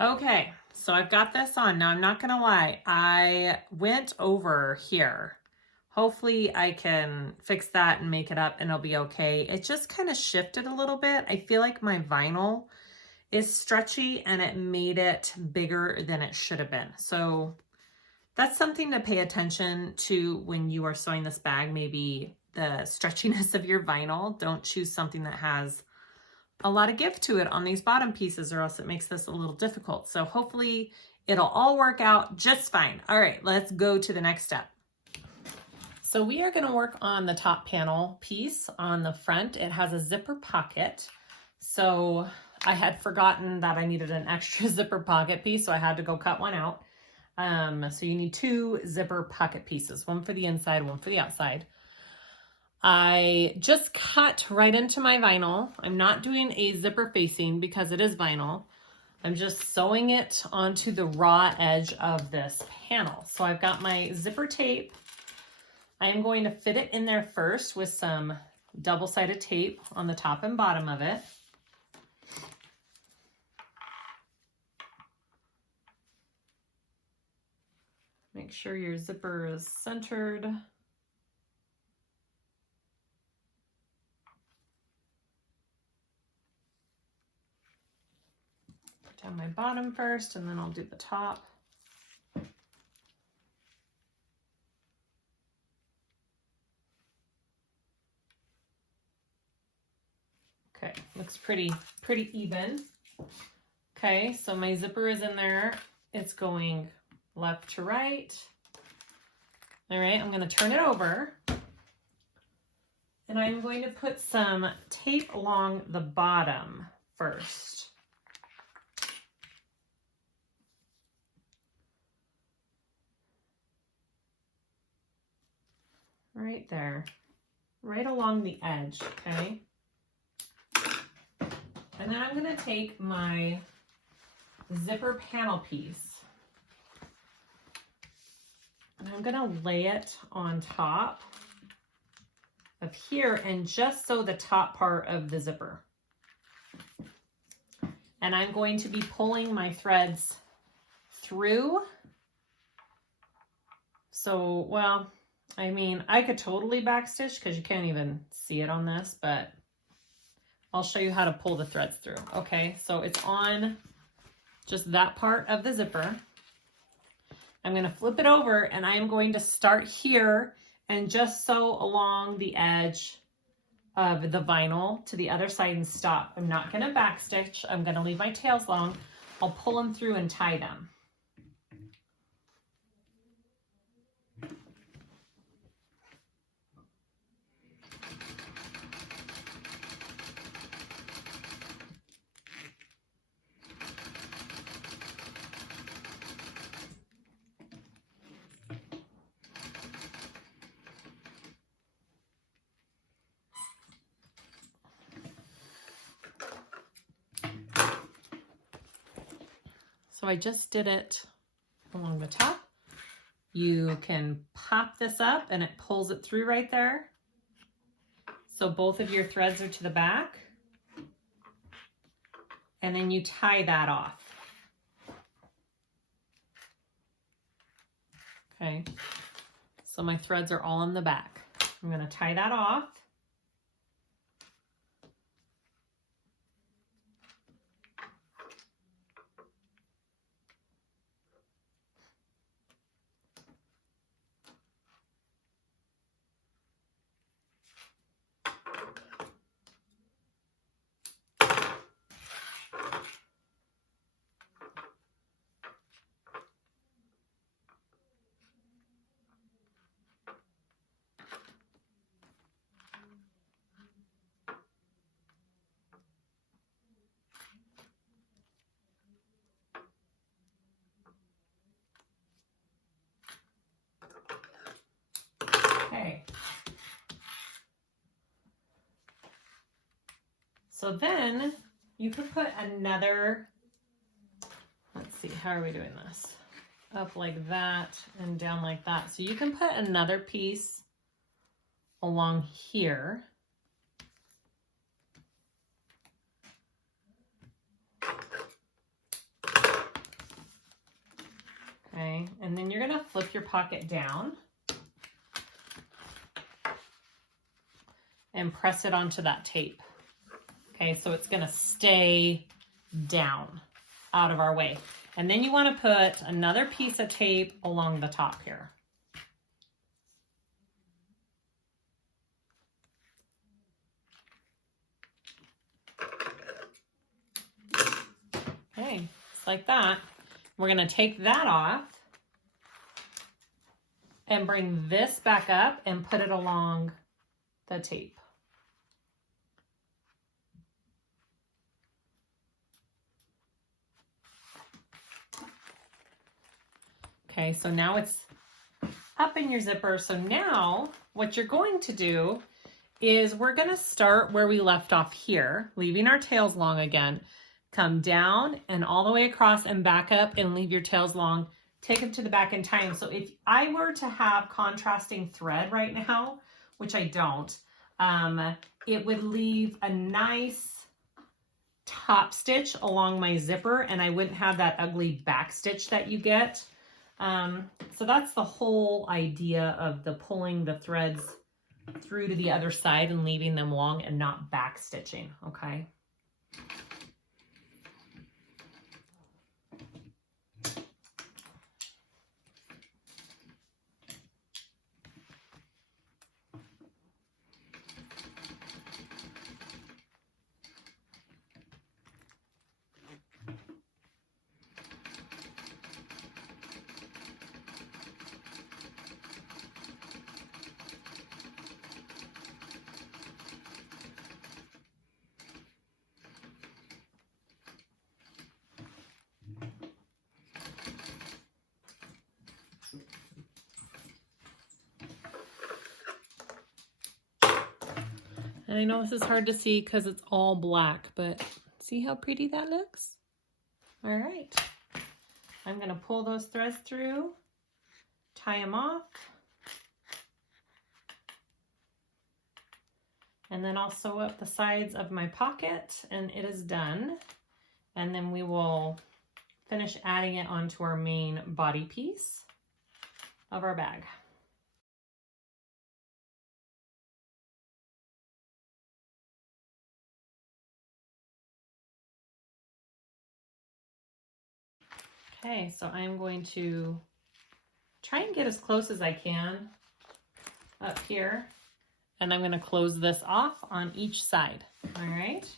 Okay, so I've got this on. Now, I'm not gonna lie, I went over here. Hopefully I can fix that and make it up and it'll be okay. It just kind of shifted a little bit. I feel like my vinyl is stretchy and it made it bigger than it should have been. So that's something to pay attention to when you are sewing this bag. Maybe the stretchiness of your vinyl. Don't choose something that has a lot of give to it on these bottom pieces, or else it makes this a little difficult. So hopefully it'll all work out just fine. All right, let's go to the next step. So we are going to work on the top panel piece on the front. It has a zipper pocket. So I had forgotten that I needed an extra zipper pocket piece, so I had to go cut one out. So you need 2 zipper pocket pieces, one for the inside, one for the outside. I just cut right into my vinyl. I'm not doing a zipper facing because it is vinyl. I'm just sewing it onto the raw edge of this panel. So I've got my zipper tape. I'm going to fit it in there first with some double-sided tape on the top and bottom of it. Make sure your zipper is centered. Put down my bottom first, and then I'll do the top. Okay, looks pretty even. Okay, so my zipper is in there. It's going left to right. All right, I'm going to turn it over. And I'm going to put some tape along the bottom first. Right there, right along the edge, okay? And then I'm going to take my zipper panel piece and I'm going to lay it on top of here and just sew the top part of the zipper. And I'm going to be pulling my threads through. So, well, I mean, I could totally backstitch because you can't even see it on this, but I'll show you how to pull the threads through. Okay, so it's on just that part of the zipper. I'm going to flip it over and I am going to start here and just sew along the edge of the vinyl to the other side and stop. I'm not going to backstitch. I'm going to leave my tails long. I'll pull them through and tie them. So I just did it along the top. You can pop this up and it pulls it through right there. So both of your threads are to the back. And then you tie that off. Okay, so my threads are all in the back. I'm going to tie that off. Okay. So then you could put another, let's see, how are we doing this? Up like that and down like that. So you can put another piece along here. Okay, and then you're gonna flip your pocket down and press it onto that tape. Okay, so it's gonna stay down out of our way. And then you want to put another piece of tape along the top here. Okay, just like that. We're going to take that off and bring this back up and put it along the tape. Okay, so now it's up in your zipper. So now what you're going to do is we're going to start where we left off here, leaving our tails long again. Come down and all the way across and back up and leave your tails long. Take them to the back and tie them. So if I were to have contrasting thread right now, which I don't, it would leave a nice top stitch along my zipper and I wouldn't have that ugly back stitch that you get. So that's the whole idea of the pulling the threads through to the other side and leaving them long and not back stitching, okay? And I know this is hard to see because it's all black, but see how pretty that looks? All right. I'm going to pull those threads through, tie them off, and then I'll sew up the sides of my pocket and it is done. And then we will finish adding it onto our main body piece of our bag. Okay, so I'm going to try and get as close as I can up here, and I'm going to close this off on each side. All right.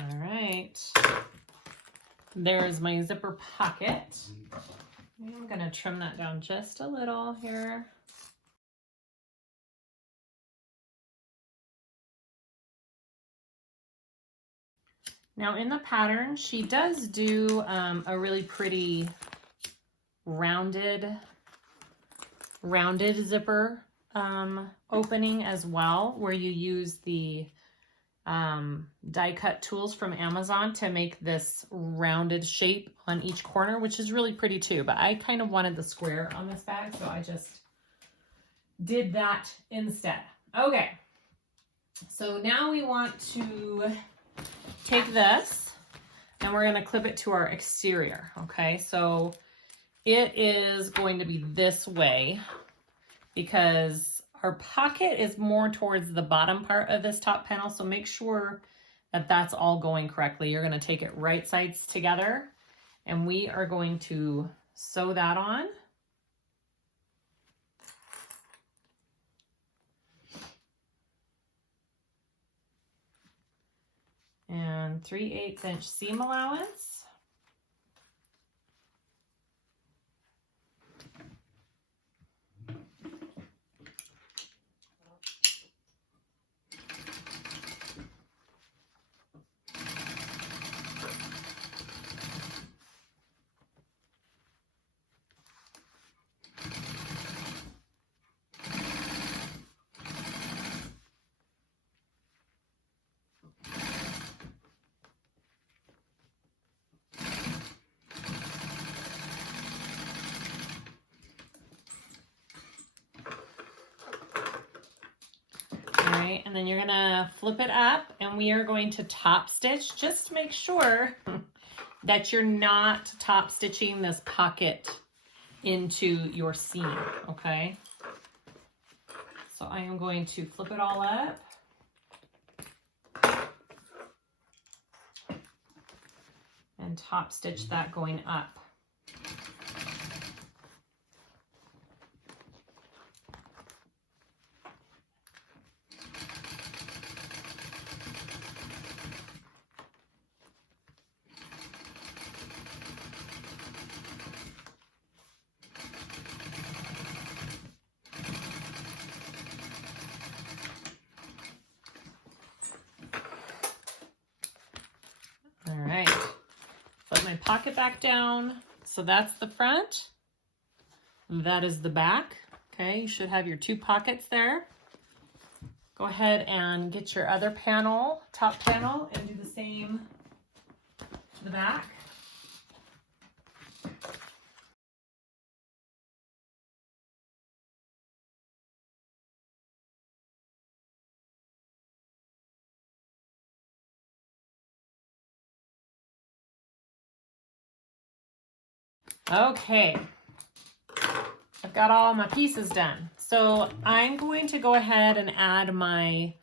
All right, there's my zipper pocket. I'm gonna trim that down just a little here. Now in the pattern, she does do a really pretty rounded zipper opening as well, where you use the die cut tools from Amazon to make this rounded shape on each corner, which is really pretty too. But I kind of wanted the square on this bag, so I just did that instead. Okay, so now we want to take this and we're going to clip it to our exterior. Okay, so it is going to be this way because our pocket is more towards the bottom part of this top panel, so make sure that that's all going correctly. You're going to take it right sides together, and we are going to sew that on. And 3/8 inch seam allowance. And then you're gonna flip it up and we are going to top stitch. Just make sure that you're not top stitching this pocket into your seam, okay? So I am going to flip it all up. And top stitch that going up. All right. Put my pocket back down. So that's the front. That is the back. Okay, you should have your two pockets there. Go ahead and get your other panel, top panel, and do the same to the back. Okay, I've got all my pieces done. So I'm going to go ahead and add my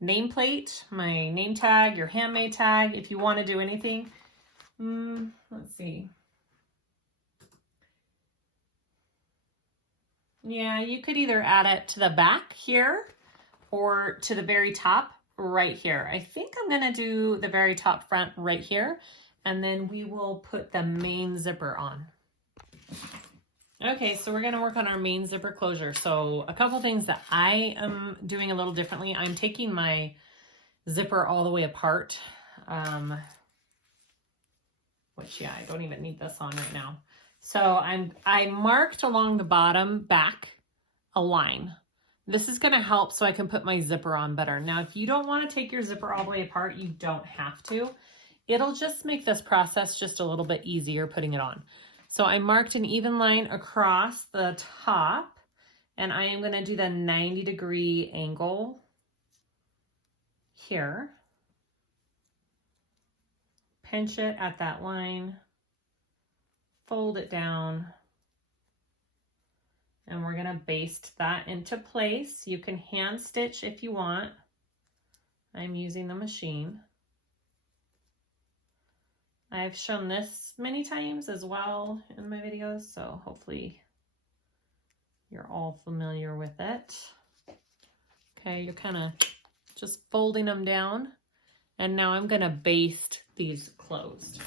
nameplate, my name tag, your handmade tag, if you want to do anything. Let's see. Yeah, you could either add it to the back here or to the very top right here. I think I'm going to do the very top front right here, and then we will put the main zipper on. Okay, so we're going to work on our main zipper closure. So a couple things that I am doing a little differently. I'm taking my zipper all the way apart, which, yeah, I don't even need this on right now. So I marked along the bottom back a line. This is going to help so I can put my zipper on better. Now, if you don't want to take your zipper all the way apart, you don't have to. It'll just make this process just a little bit easier putting it on. So I marked an even line across the top, and I am going to do the 90-degree angle here. Pinch it at that line, fold it down, and we're going to baste that into place. You can hand stitch if you want. I'm using the machine. I've shown this many times as well in my videos, so hopefully you're all familiar with it. Okay, you're kind of just folding them down, and now I'm going to baste these closed.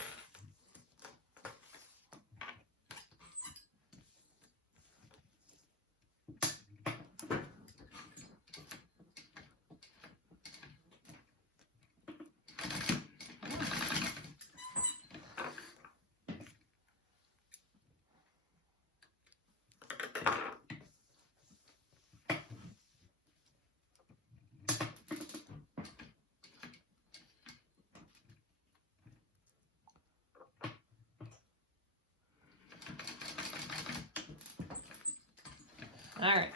All right.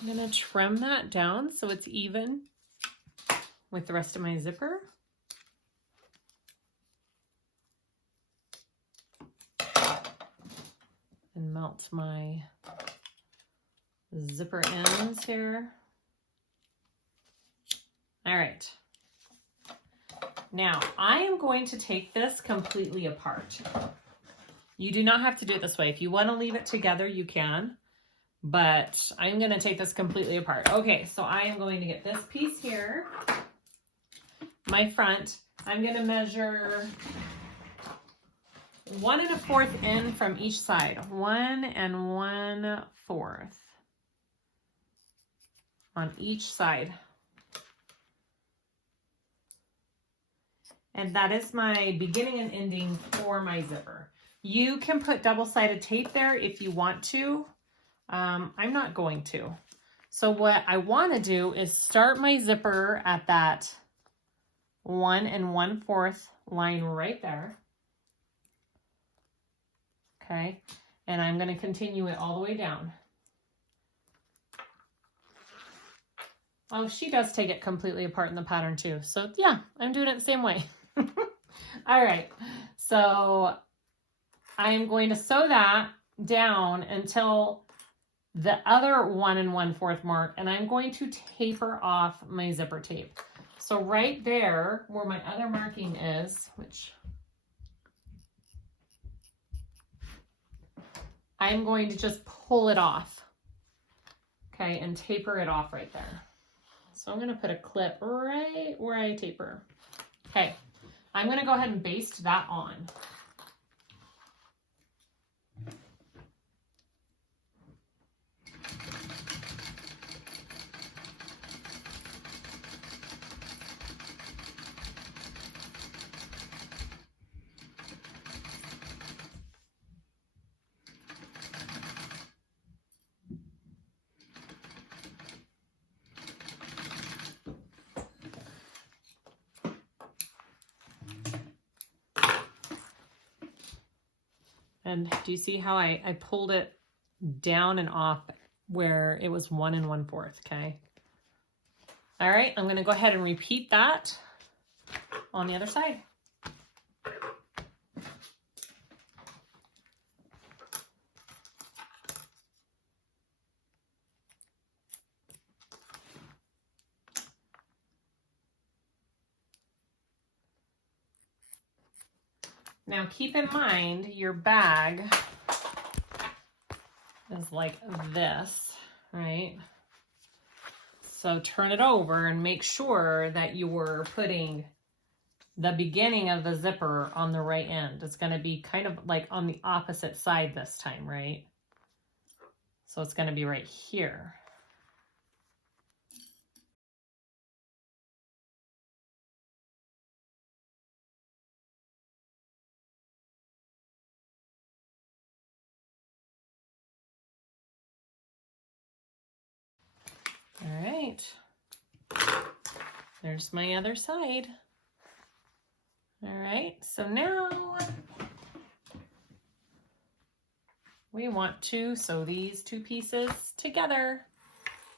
I'm going to trim that down so it's even with the rest of my zipper. And melt my zipper ends here. All right. Now I am going to take this completely apart. You do not have to do it this way. If you want to leave it together, you can, but I'm going to take this completely apart. Okay, so I am going to get this piece here, my front. I'm going to measure 1 1/4 in from each side. 1 1/4 on each side. And that is my beginning and ending for my zipper. You can put double-sided tape there if you want to, I'm not going to. So what I want to do is start my zipper at that 1 1/4 line right there. Okay, and I'm going to continue it all the way down. Oh, she does take it completely apart in the pattern too. So yeah, I'm doing it the same way. All right, so I'm going to sew that down until the other 1 1/4 mark, and I'm going to taper off my zipper tape. So right there where my other marking is, which I'm going to just pull it off, okay, and taper it off right there. So I'm going to put a clip right where I taper. Okay, I'm going to go ahead and baste that on. And do you see how I pulled it down and off where it was 1 1/4, okay? All right, I'm gonna go ahead and repeat that on the other side. Now keep in mind your bag is like this, right? So turn it over and make sure that you're putting the beginning of the zipper on the right end. It's going to be kind of like on the opposite side this time, right? So it's going to be right here. All right, there's my other side. All right, so now we want to sew these two pieces together.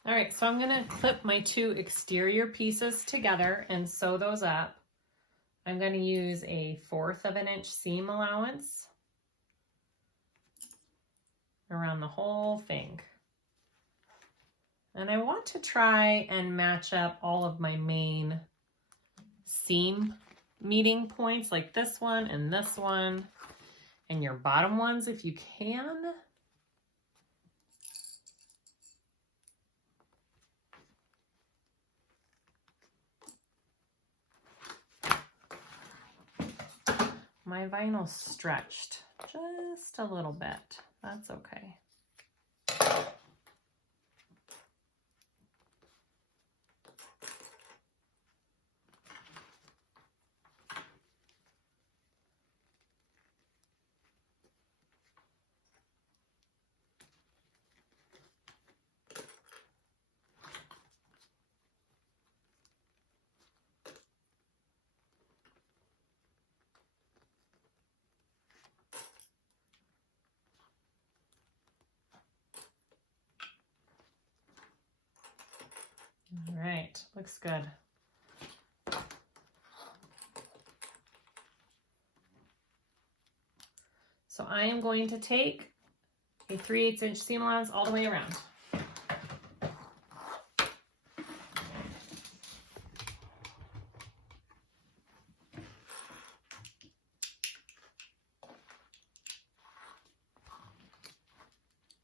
All right, so I'm gonna clip my two exterior pieces together and sew those up. I'm gonna use a 1/4 of an inch seam allowance around the whole thing. And I want to try and match up all of my main seam meeting points, like this one and your bottom ones if you can. My vinyl's stretched just a little bit. That's okay. All right, looks good. So I am going to take a 3/8 inch seam allowance all the way around.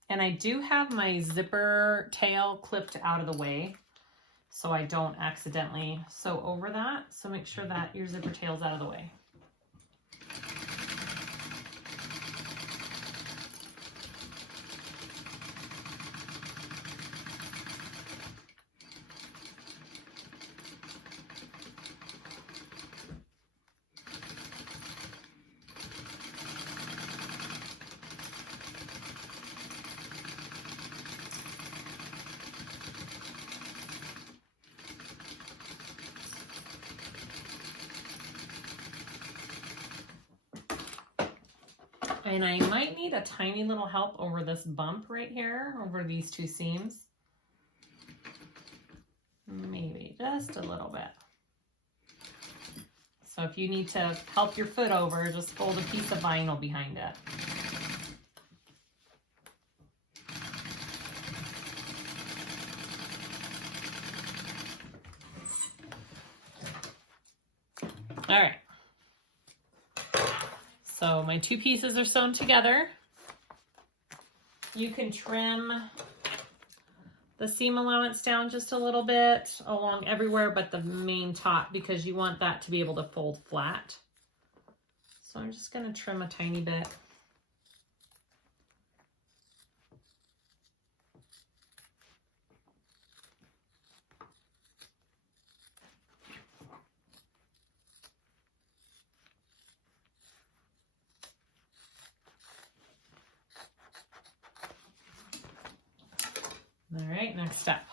And I do have my zipper tail clipped out of the way so I don't accidentally sew over that. So make sure that your zipper tail's out of the way. And I might need a tiny little help over this bump right here, over these two seams. Maybe just a little bit. So if you need to help your foot over, just fold a piece of vinyl behind it. All right. So my two pieces are sewn together. You can trim the seam allowance down just a little bit along everywhere but the main top, because you want that to be able to fold flat. So I'm just going to trim a tiny bit. All right, next step.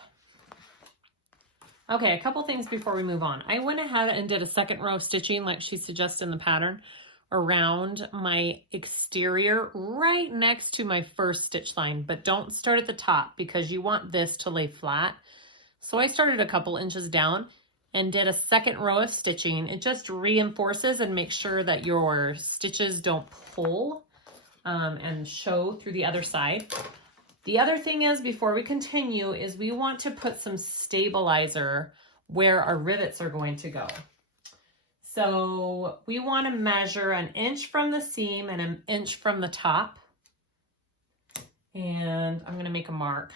Okay, a couple things before we move on. I went ahead and did a second row of stitching like she suggests in the pattern around my exterior right next to my first stitch line, but don't start at the top because you want this to lay flat. So I started a couple inches down and did a second row of stitching. It just reinforces and makes sure that your stitches don't pull and show through the other side. The other thing is, before we continue, is we want to put some stabilizer where our rivets are going to go. So we want to measure 1 inch from the seam and 1 inch from the top. And I'm going to make a mark.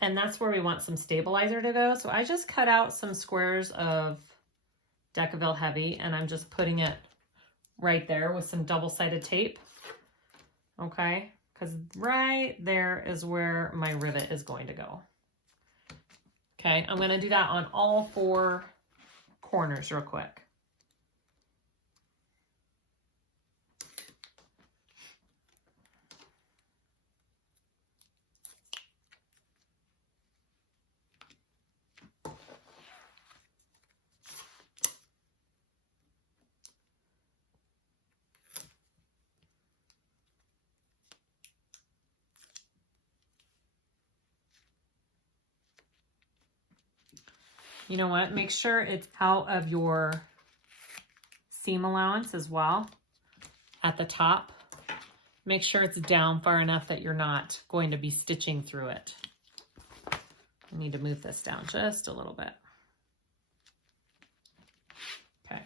And that's where we want some stabilizer to go. So I just cut out some squares of Decaville Heavy and I'm just putting it right there with some double-sided tape. Okay, because right there is where my rivet is going to go. Okay, I'm going to do that on all 4 corners real quick. You know what? Make sure it's out of your seam allowance as well at the top. Make sure it's down far enough that you're not going to be stitching through it. I need to move this down just a little bit. Okay.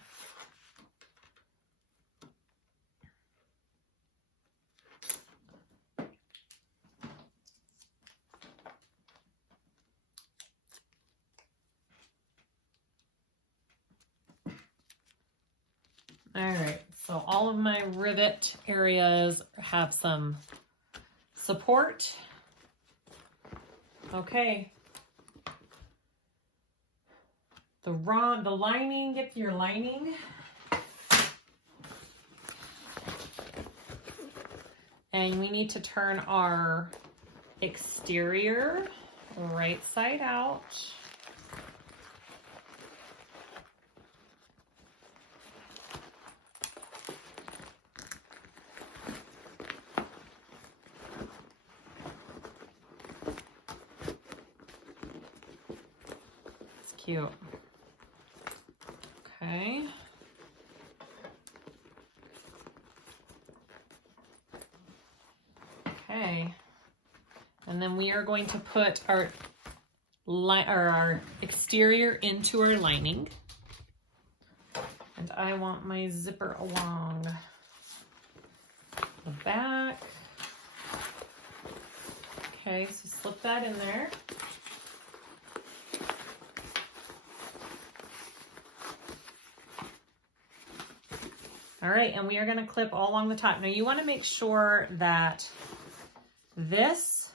All right, so all of my rivet areas have some support. Okay. The lining, get your lining. And we need to turn our exterior right side out. Cute. Okay. Okay. And then we are going to put our exterior into our lining. And I want my zipper along the back. Okay, so slip that in there. All right, and we are going to clip all along the top. Now you want to make sure that this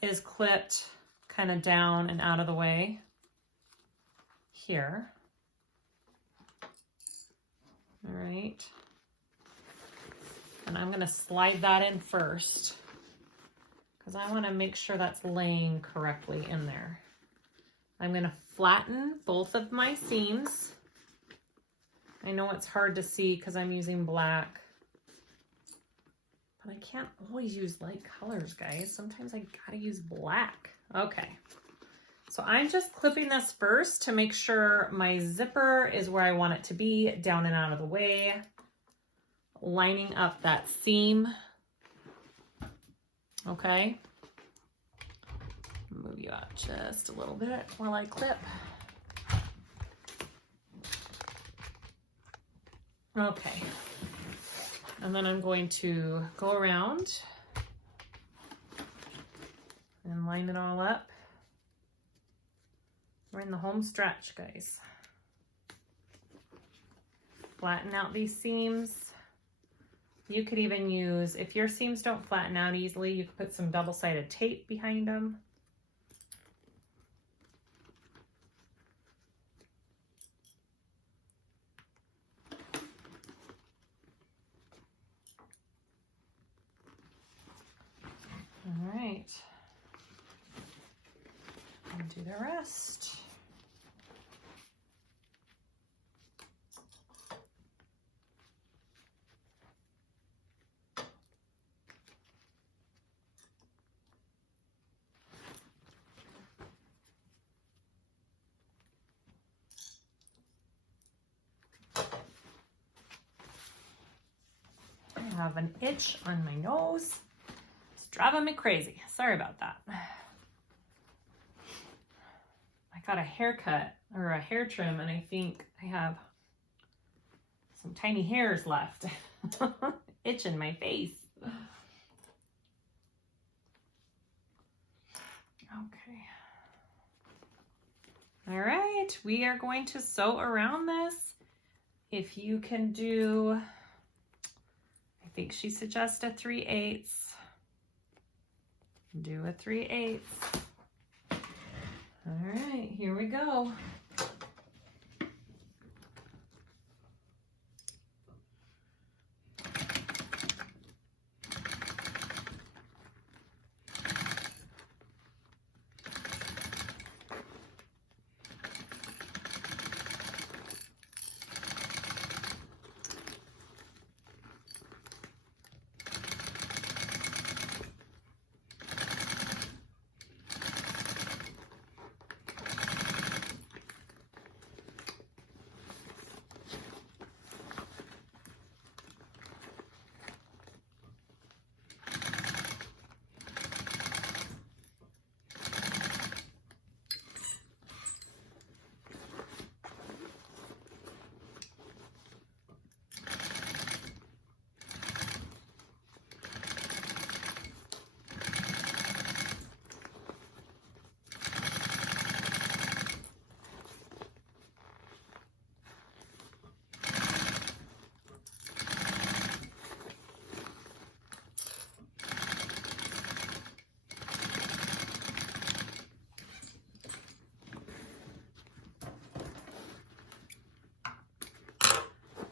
is clipped kind of down and out of the way here. All right. And I'm going to slide that in first because I want to make sure that's laying correctly in there. I'm going to flatten both of my seams. I know it's hard to see because I'm using black, but I can't always use light colors, guys. Sometimes I gotta use black. Okay, so I'm just clipping this first to make sure my zipper is where I want it to be, down and out of the way, lining up that seam. Okay, move you out just a little bit while I clip. Okay, and then I'm going to go around and line it all up. We're in the home stretch, guys. Flatten out these seams. You could even use, if your seams don't flatten out easily, you could put some double-sided tape behind them. All right, and do the rest. I have an itch on my nose. Driving me crazy. Sorry about that. I got a haircut or a hair trim and I think I have some tiny hairs left. Itching my face. Okay. All right, we are going to sew around this. If you can do, I think she suggests a 3/8. Do a 3/8. All right, here we go.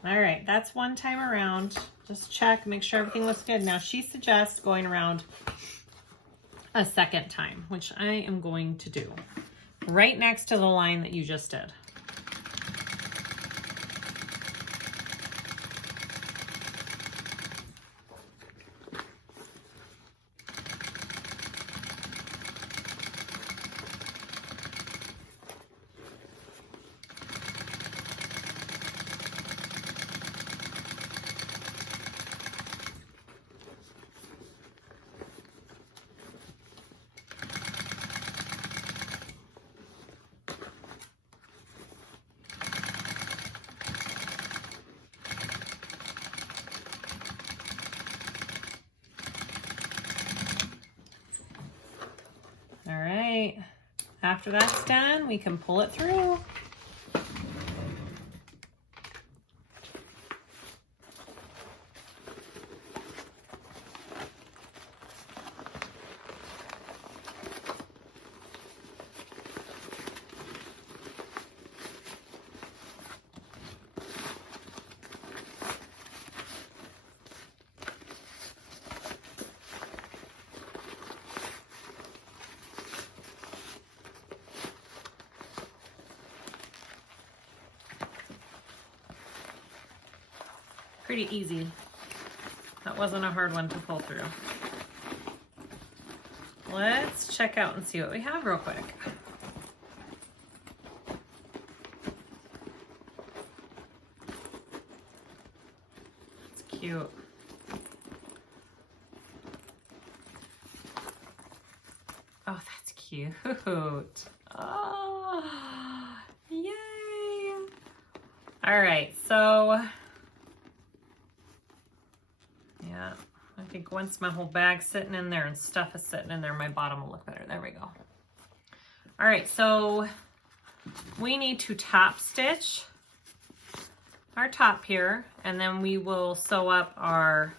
All right, that's one time around. Just check, make sure everything looks good. Now she suggests going around a second time, which I am going to do right next to the line that you just did. All right, after that's done, we can pull it through. pretty easy. That wasn't a hard one to pull through. Let's check out and see what we have real quick. It's cute. Oh, that's cute. Oh, yay. All right, so yeah, I think once my whole bag's sitting in there and stuff is sitting in there, my bottom will look better. There we go. All right, so we need to top stitch our top here, and then we will sew up our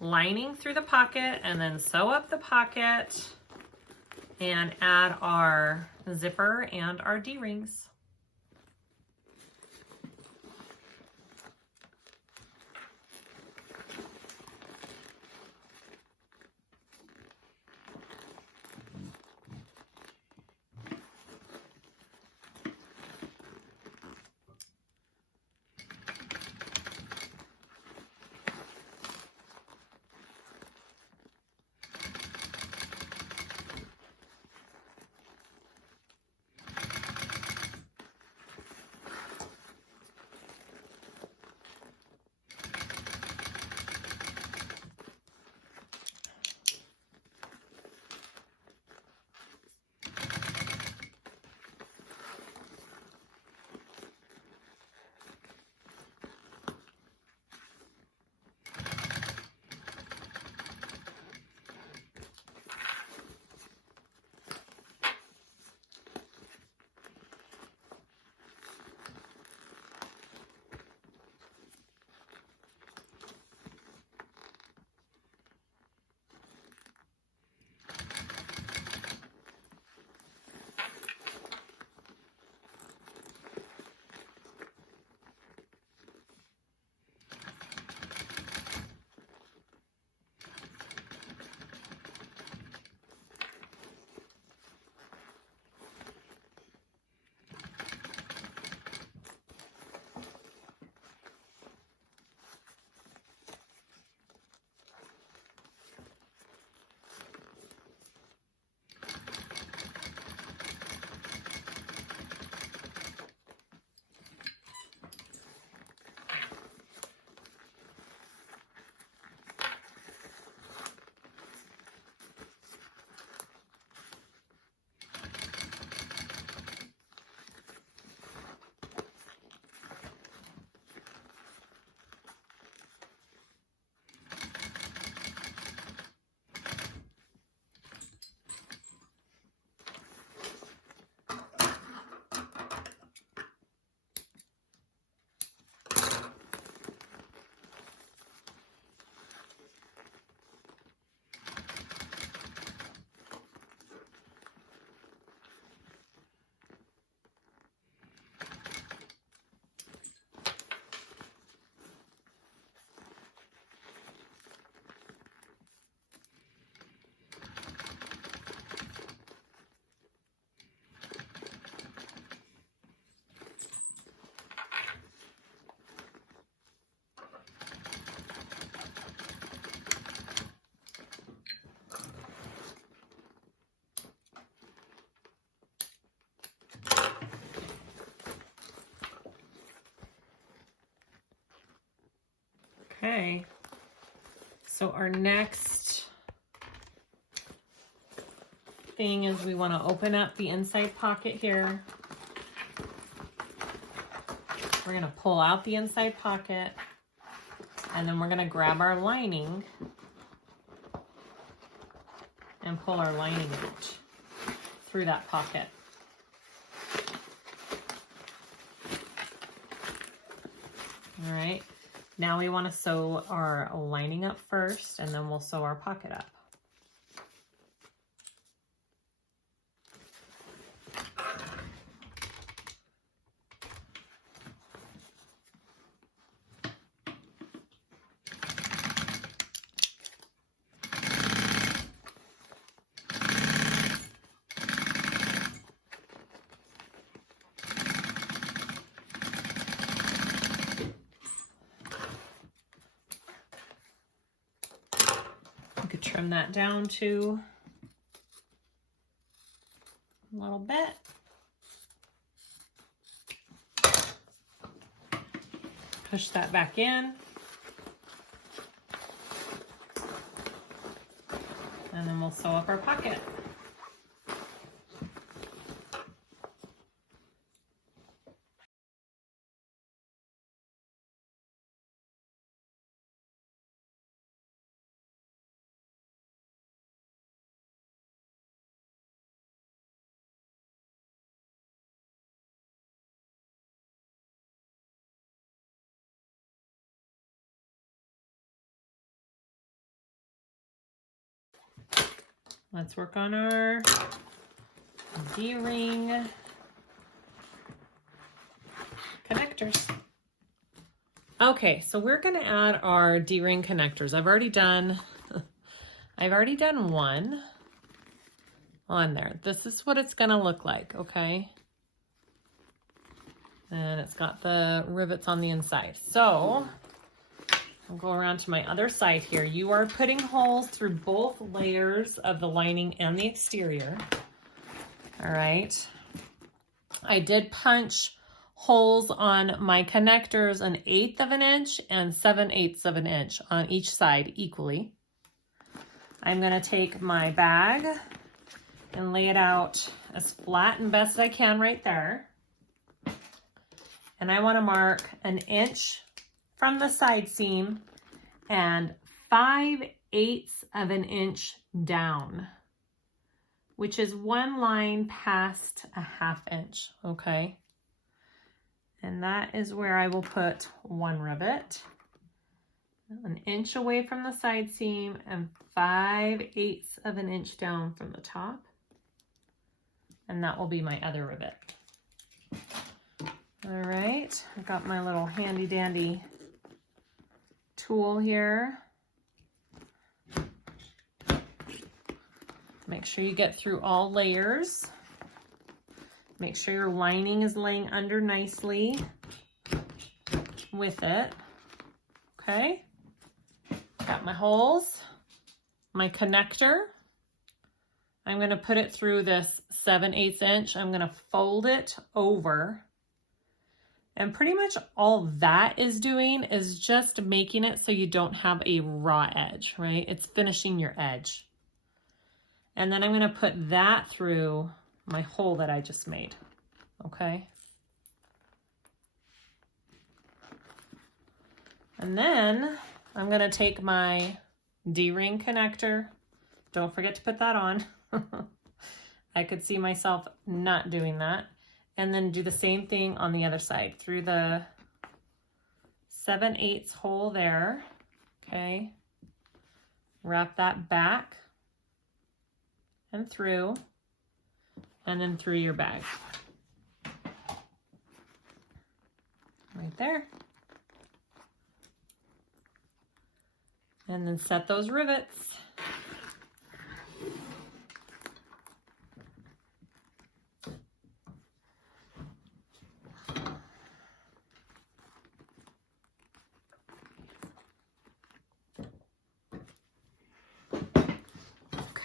lining through the pocket, and then sew up the pocket and add our zipper and our D-rings. Okay, so our next thing is we want to open up the inside pocket here. We're going to pull out the inside pocket, and then we're going to grab our lining and pull our lining out through that pocket. All right. Now we want to sew our lining up first, and then we'll sew our pocket up. trim that down to a little bit. Push that back in. And then we'll sew up our pocket. Let's work on our D-ring connectors. Okay, so we're gonna add our D-ring connectors. I've already done one on there. This is what it's gonna look like, okay? And it's got the rivets on the inside. So I'll go around to my other side here. You are putting holes through both layers of the lining and the exterior. All right. I did punch holes on my connectors 1/8 of an inch and 7/8 of an inch on each side equally. I'm going to take my bag and lay it out as flat and best I can right there. And I want to mark 1 inch from the side seam and 5/8 of an inch down, which is one line past 1/2 inch, okay? And that is where I will put one rivet, 1 inch away from the side seam and 5/8 of an inch down from the top. And that will be my other rivet. All right, I've got my little handy dandy tool here. Make sure you get through all layers. Make sure your lining is laying under nicely with it. Okay, got my holes, my connector. I'm going to put it through this 7/8 inch. I'm going to fold it over. And pretty much all that is doing is just making it so you don't have a raw edge, right? It's finishing your edge. And then I'm going to put that through my hole that I just made, okay? And then I'm going to take my D-ring connector. Don't forget to put that on. I could see myself not doing that. And then do the same thing on the other side through the 7/8 hole there, okay? Wrap that back and through, and then through your bag. Right there. And then set those rivets.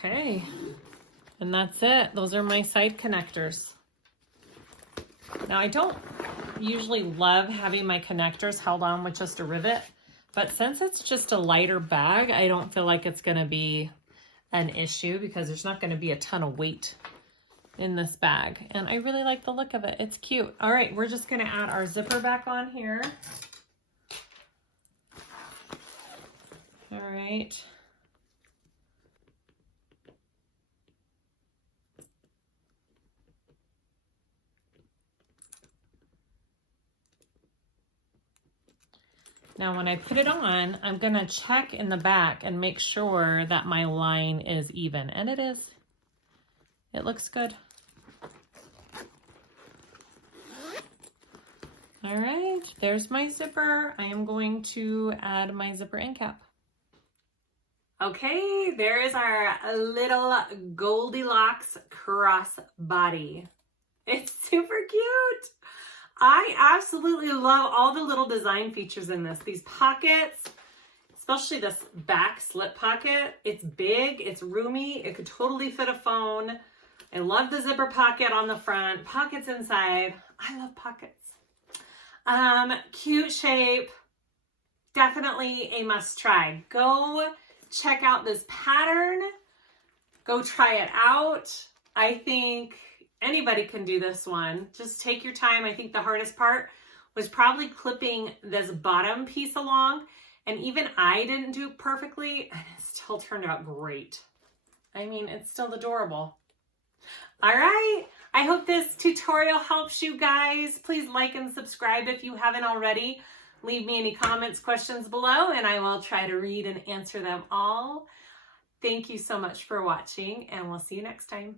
Okay, and that's it. Those are my side connectors. Now I don't usually love having my connectors held on with just a rivet, but since it's just a lighter bag, I don't feel like it's going to be an issue because there's not going to be a ton of weight in this bag. And I really like the look of it. It's cute. All right, we're just going to add our zipper back on here. All right. Now when I put it on, I'm going to check in the back and make sure that my line is even. And it is. It looks good. All right, there's my zipper. I am going to add my zipper end cap. Okay, there is our little Goldylocks crossbody. It's super cute. I absolutely love all the little design features in this. These pockets, especially this back slip pocket. It's big, it's roomy, it could totally fit a phone. I love the zipper pocket on the front, pockets inside. I love pockets. Cute shape, definitely a must try. Go check out this pattern, go try it out. I think anybody can do this one. Just take your time. I think the hardest part was probably clipping this bottom piece along, and even I didn't do it perfectly, and it still turned out great. I mean, it's still adorable. All right, I hope this tutorial helps you guys. Please like and subscribe if you haven't already. Leave me any comments, questions below, and I will try to read and answer them all. Thank you so much for watching, and we'll see you next time.